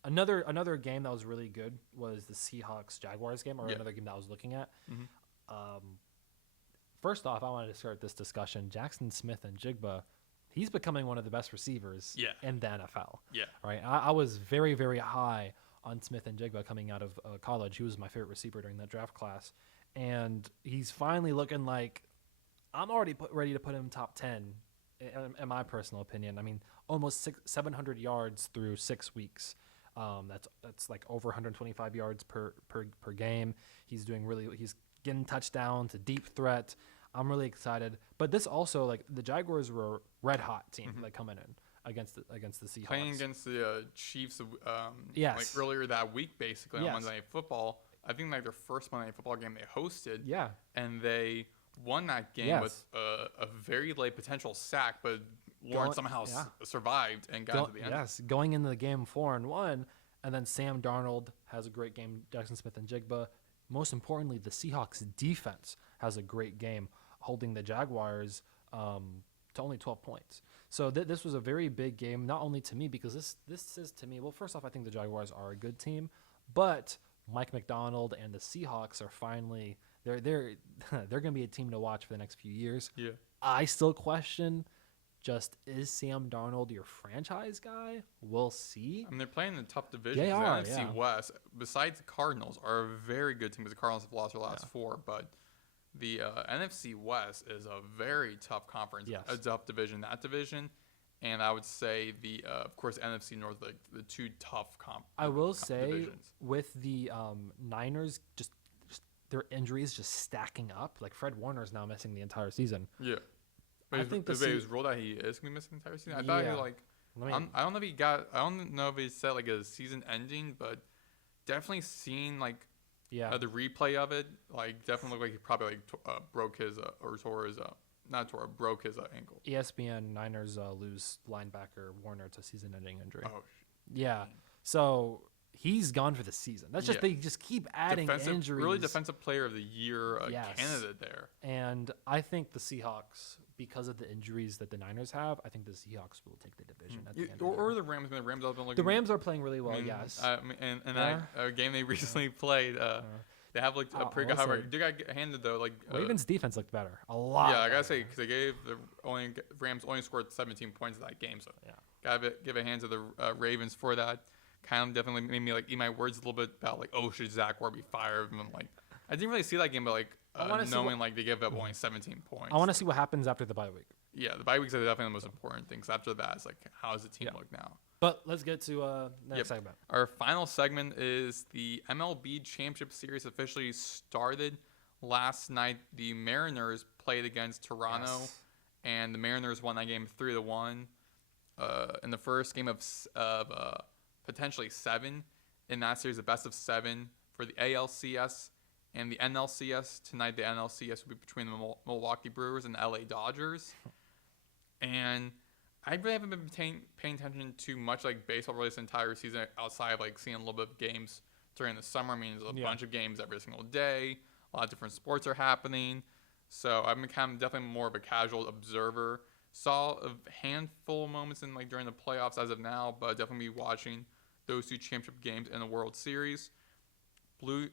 another game that was really good was the Seahawks-Jaguars game, or another game that I was looking at. Mm-hmm. First off, I wanted to start this discussion. Jackson Smith-Njigba, he's becoming one of the best receivers in the NFL. Yeah. Right? I was very, very high on Smith-Njigba coming out of college. He was my favorite receiver during that draft class. And he's finally looking like I'm already ready to put him top 10, in my personal opinion. I mean, almost 700 yards through 6 weeks. That's like over 125 yards per game. He's getting touchdowns, a deep threat. I'm really excited. But this also, like, the Jaguars were a red hot team, like, coming in against the Seahawks. Playing against the Chiefs, yes. like earlier that week, basically on Monday Night Football. I think like their first Monday Night Football game they hosted. Yeah. And they won that game with a very late potential sack, but Lawrence somehow survived and got to the end. Yes, going into the game 4-1, and then Sam Darnold has a great game. Jackson Smith-Njigba. Most importantly, the Seahawks defense has a great game, holding the Jaguars to only 12 points. So this was a very big game, not only to me, because this says to me, well, first off, I think the Jaguars are a good team, but Mike McDonald and the Seahawks are finally they're going to be a team to watch for the next few years. Yeah. I still question, just is Sam Darnold your franchise guy? We'll see. I mean, they're playing in tough divisions. They are, the NFC West, besides the Cardinals, are a very good team because the Cardinals have lost their last 4, but the NFC West is a very tough conference, a tough division, that division. And I would say of course, NFC North, the 2 tough I will say divisions. With the Niners, just their injuries just stacking up. Like Fred Warner's now missing the entire season. Yeah, I think it was ruled out he is going to be missing the entire season. I thought he I don't know if he got. I don't know if he said like a season ending, but definitely seen like the replay of it. Like definitely looked like he probably broke his broke his ankle. ESPN Niners lose linebacker Warner to season-ending injury. Oh, yeah. So he's gone for the season. That's just they just keep adding injuries. Really defensive player of the year candidate there. And I think the Seahawks, because of the injuries that the Niners have, I think the Seahawks will take the division at the end. Or the Rams. The Rams have been looking. The Rams are playing really well. Yes. A game they recently played. They have like a pretty good. However, they got handed though. Like Ravens' defense looked better a lot. Yeah, I gotta say because they gave Rams only scored 17 points in that game, so gotta give a hand to the Ravens for that. Kind of definitely made me like eat my words a little bit about like, oh, should Zach Ward be fired? And I'm like, I didn't really see that game, but like knowing like they give up only 17 points. I want to see what happens after the bye week. Yeah, the bye weeks are definitely the most important things. After that, it's like, how does the team look now? But let's get to next segment. Our final segment is the MLB Championship Series officially started last night. The Mariners played against Toronto, and the Mariners won that game 3-1. In the first game of potentially 7 in that series, the best of 7 for the ALCS and the NLCS. Tonight, the NLCS will be between the Milwaukee Brewers and the LA Dodgers. And I really haven't been paying attention to much like baseball really this entire season outside of like seeing a little bit of games during the summer. I mean, there's a bunch of games every single day. A lot of different sports are happening. So I'm kind of definitely more of a casual observer. Saw a handful of moments in like during the playoffs as of now, but definitely be watching those 2 championship games in the World Series. Blue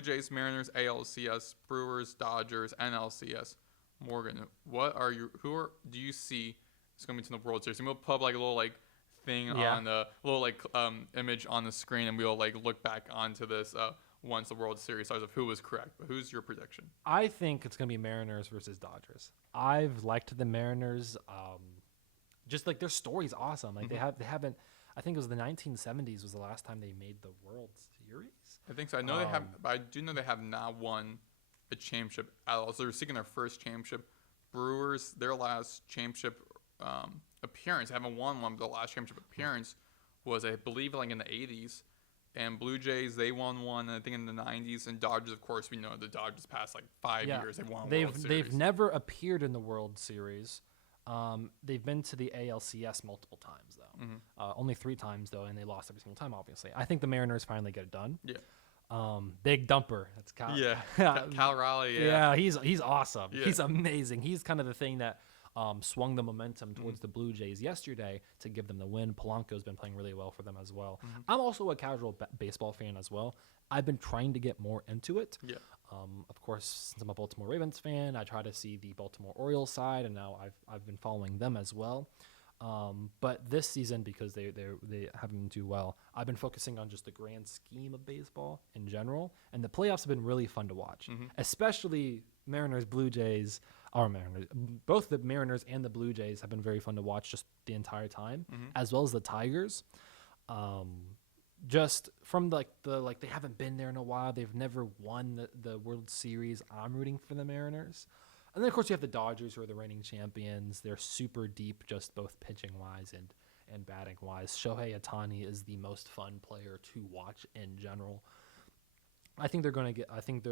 Jays, Mariners, ALCS, Brewers, Dodgers, NLCS. Morgan, do you see is going to be in the World Series? And we'll put up like a little like thing on the little like image on the screen, and we'll like look back onto this once the World Series starts of who was correct. But who's your prediction? I think it's going to be Mariners versus Dodgers. I've liked the Mariners. Just like their story's awesome. Like they haven't. I think it was the 1970s was the last time they made the World Series. I think so. I know they have, but I do know they have not won a championship at all. So they're seeking their first championship. Brewers, their last championship appearance, haven't won one, but the last championship appearance was, I believe, like in the 80s. And Blue Jays, they won one, I think, in the 90s. And Dodgers, of course, we know the Dodgers past like 5 years they've won a World Series. They've never appeared in the World Series. They've been to the ALCS multiple times, though. Mm-hmm. Only 3 times, though, and they lost every single time, obviously. I think the Mariners finally get it done. Yeah. Big dumper. That's Cal. Yeah. Cal Raleigh, Yeah, he's awesome. Yeah. He's amazing. He's kind of the thing that swung the momentum towards the Blue Jays yesterday to give them the win. Polanco's been playing really well for them as well. I'm also a casual baseball fan as well. I've been trying to get more into it. Yeah. Of course, since I'm a Baltimore Ravens fan, I try to see the Baltimore Orioles side, and now I've been following them as well. But this season, because they haven't been too well, I've been focusing on just the grand scheme of baseball in general, and the playoffs have been really fun to watch, especially Mariners, Blue Jays. Both the Mariners and the Blue Jays have been very fun to watch just the entire time, as well as the Tigers. Just from they haven't been there in a while. They've never won the World Series. I'm rooting for the Mariners. And then, of course, you have the Dodgers, who are the reigning champions. They're super deep, just both pitching-wise and batting-wise. Shohei Ohtani is the most fun player to watch in general. I think they're going to get. I think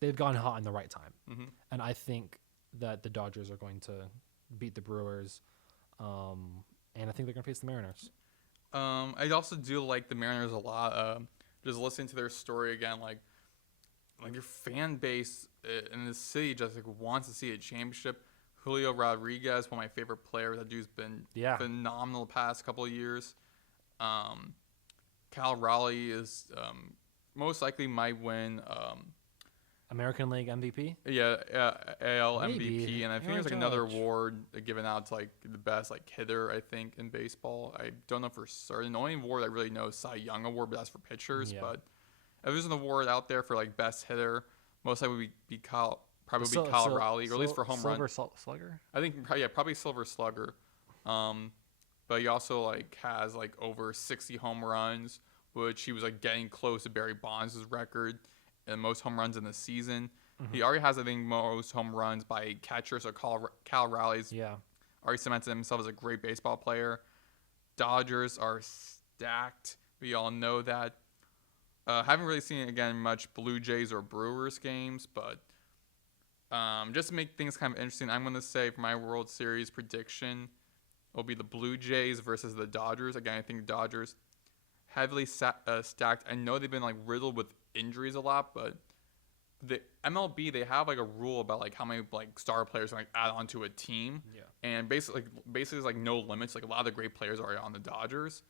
they've gone hot in the right time, and I think that the Dodgers are going to beat the Brewers, and I think they're going to face the Mariners. I also do like the Mariners a lot. Just listening to their story again, like your fan base in the city just like wants to see a championship. Julio Rodriguez, one of my favorite players. That dude's been phenomenal the past couple of years. Cal Raleigh is most likely might win American League MVP. Yeah, AL Maybe. MVP, and I think there's like another award given out to like the best like hitter, I think, in baseball. I don't know for certain. The only award I really know is Cy Young Award, but that's for pitchers. Yeah. But if there's an award out there for like best hitter, most likely would be Kyle Raleigh, or at least for home run. Silver Slugger. I think probably Silver Slugger. But he also like has like over 60 home runs, which he was like getting close to Barry Bonds' record and most home runs in the season. He already has, I think, most home runs by a catcher. So Cal Raleigh's already cemented himself as a great baseball player. Dodgers are stacked. We all know that. Haven't really seen, again, much Blue Jays or Brewers games, but just to make things kind of interesting, I'm going to say for my World Series prediction, it'll be the Blue Jays versus the Dodgers. Again, I think Dodgers heavily stacked. I know they've been like riddled with injuries a lot, but the MLB, they have like a rule about like how many like star players can like add onto a team. Yeah. And basically it's like no limits. Like a lot of the great players are on the Dodgers.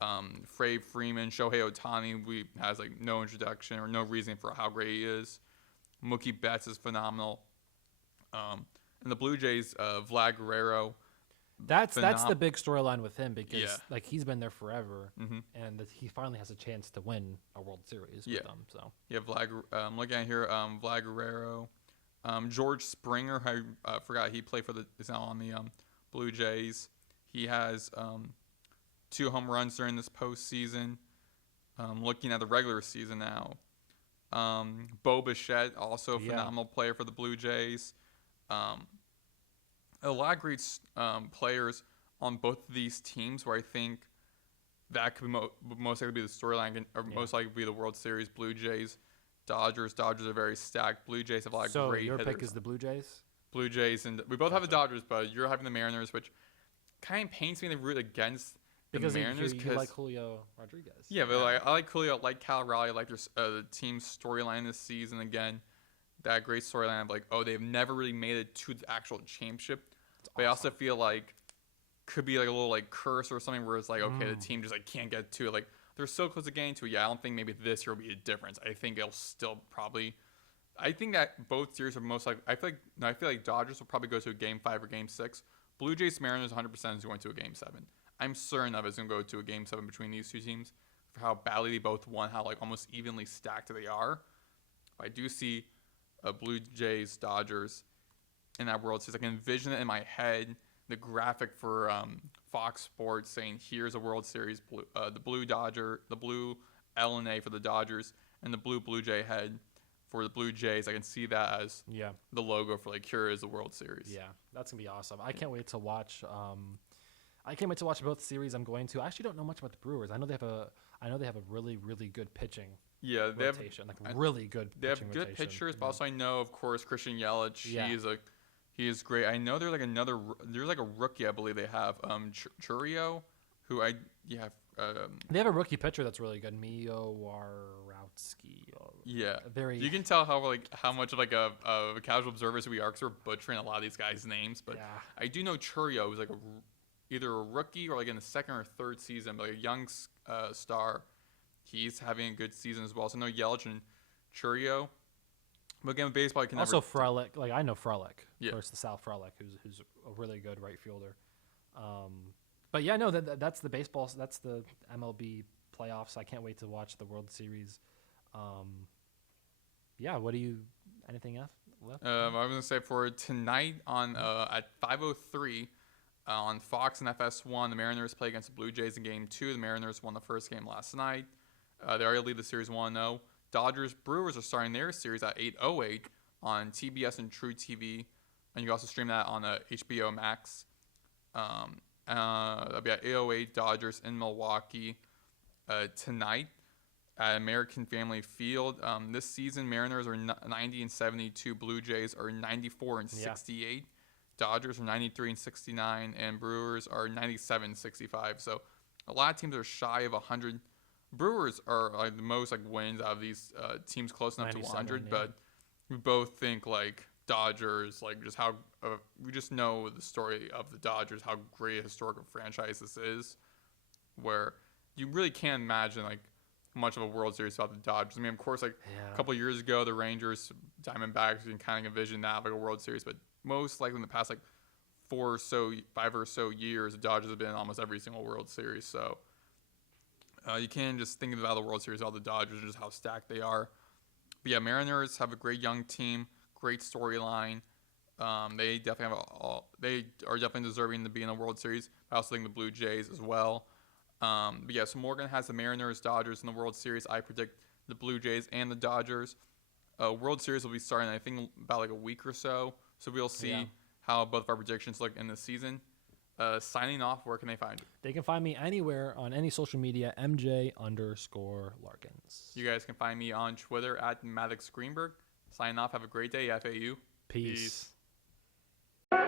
Freeman, Shohei Ohtani, has like no introduction or no reason for how great he is. Mookie Betts is phenomenal. And the Blue Jays, Vlad Guerrero. That's the big storyline with him because like he's been there forever, and that he finally has a chance to win a World Series with them. So Vlad. I'm looking at here, Vlad Guerrero, George Springer. I forgot he played is now on the Blue Jays. He has 2 home runs during this postseason. Looking at the regular season now, Bo Bichette, also a phenomenal player for the Blue Jays. A lot of great players on both of these teams where I think that could most likely be the storyline, or most likely be the World Series. Blue Jays, Dodgers. Dodgers are very stacked. Blue Jays have a lot of great hitters. So your pick is the Blue Jays? Blue Jays, and we both have the Dodgers, but you're having the Mariners, which kind of pains me to root against the Mariners. Because you like Julio Rodriguez. Yeah, but I like Julio, I like Cal Raleigh, I like the team's storyline this season. Again, that great storyline of like, they've never really made it to the actual championship. But I also feel like could be like a little like curse or something where it's like, okay, the team just like can't get to it. Like they're so close to getting to it. Yeah, I don't think maybe this year will be a difference. I think it'll still probably, I think that both series are most likely. I feel like Dodgers will probably go to a Game 5 or Game 6. Blue Jays Mariners 100% is going to a Game 7. I'm certain of it's going to go to a Game 7 between these two teams for how badly they both won, how like almost evenly stacked they are. I do see a Blue Jays Dodgers in that World Series. I can envision it in my head. The graphic for Fox Sports saying here's a World Series, the blue L and A for the Dodgers, and the Blue Jay head for the Blue Jays. I can see that as the logo for like here is the World Series. Yeah, that's gonna be awesome. I can't wait to watch. I can't wait to watch both series. I'm going to. I actually don't know much about the Brewers. I know they have a really really good pitching. Yeah, they rotation, really good. They have good pitchers, but also I know, of course, Christian Yelich. Yeah. He is great. I know there's like a rookie I believe they have, Churio, who they have a rookie pitcher that's really good, Mio Warowski. Yeah, you can tell how much of like a casual observers we are because we're butchering a lot of these guys' names. But I do know Churio is like either a rookie or like in the second or third season, but like a young star. He's having a good season as well. So I know Yelich and Churio. But again, with baseball, you can also Frelick. Like I know Frelick. Yeah. First, the Sal Frelick, who's a really good right fielder. But yeah, no, that's the baseball. That's the MLB playoffs. I can't wait to watch the World Series. Yeah. Anything else left? I was gonna say for tonight on at 5:03 on Fox and FS1, the Mariners play against the Blue Jays in Game 2. The Mariners won the first game last night. They already lead the series 1-0. Dodgers Brewers are starting their series at 8:08 on TBS and True TV, and you can also stream that on HBO Max. That'll be at 8:08 Dodgers in Milwaukee tonight at American Family Field. This season, Mariners are 90-72. Blue Jays are 94-68. Dodgers are 93-69, and Brewers are 97-65. So a lot of teams are shy of 100. Brewers are like the most like wins out of these teams close enough to 100, but we both think like Dodgers, like just how we just know the story of the Dodgers, how great a historical franchise this is, where you really can't imagine like much of a World Series without the Dodgers. I mean, of course, like a couple years ago, the Rangers, Diamondbacks, you can kind of envision that like a World Series, but most likely in the past like 5 or so years, the Dodgers have been in almost every single World Series. So you can't just think about the World Series without the Dodgers and just how stacked they are. But yeah, Mariners have a great young team, great storyline. They definitely they are definitely deserving to be in the World Series. I also think the Blue Jays as well. But yeah, so Morgan has the Mariners, Dodgers in the World Series. I predict the Blue Jays and the Dodgers. World Series will be starting, I think, about like a week or so. So we'll see how both of our predictions look in the season. Signing off, where can they find you? They can find me anywhere on any social media, MJ_Larkins. You guys can find me on Twitter at Maddox Greenberg. Signing off. Have a great day, FAU. Peace. Peace.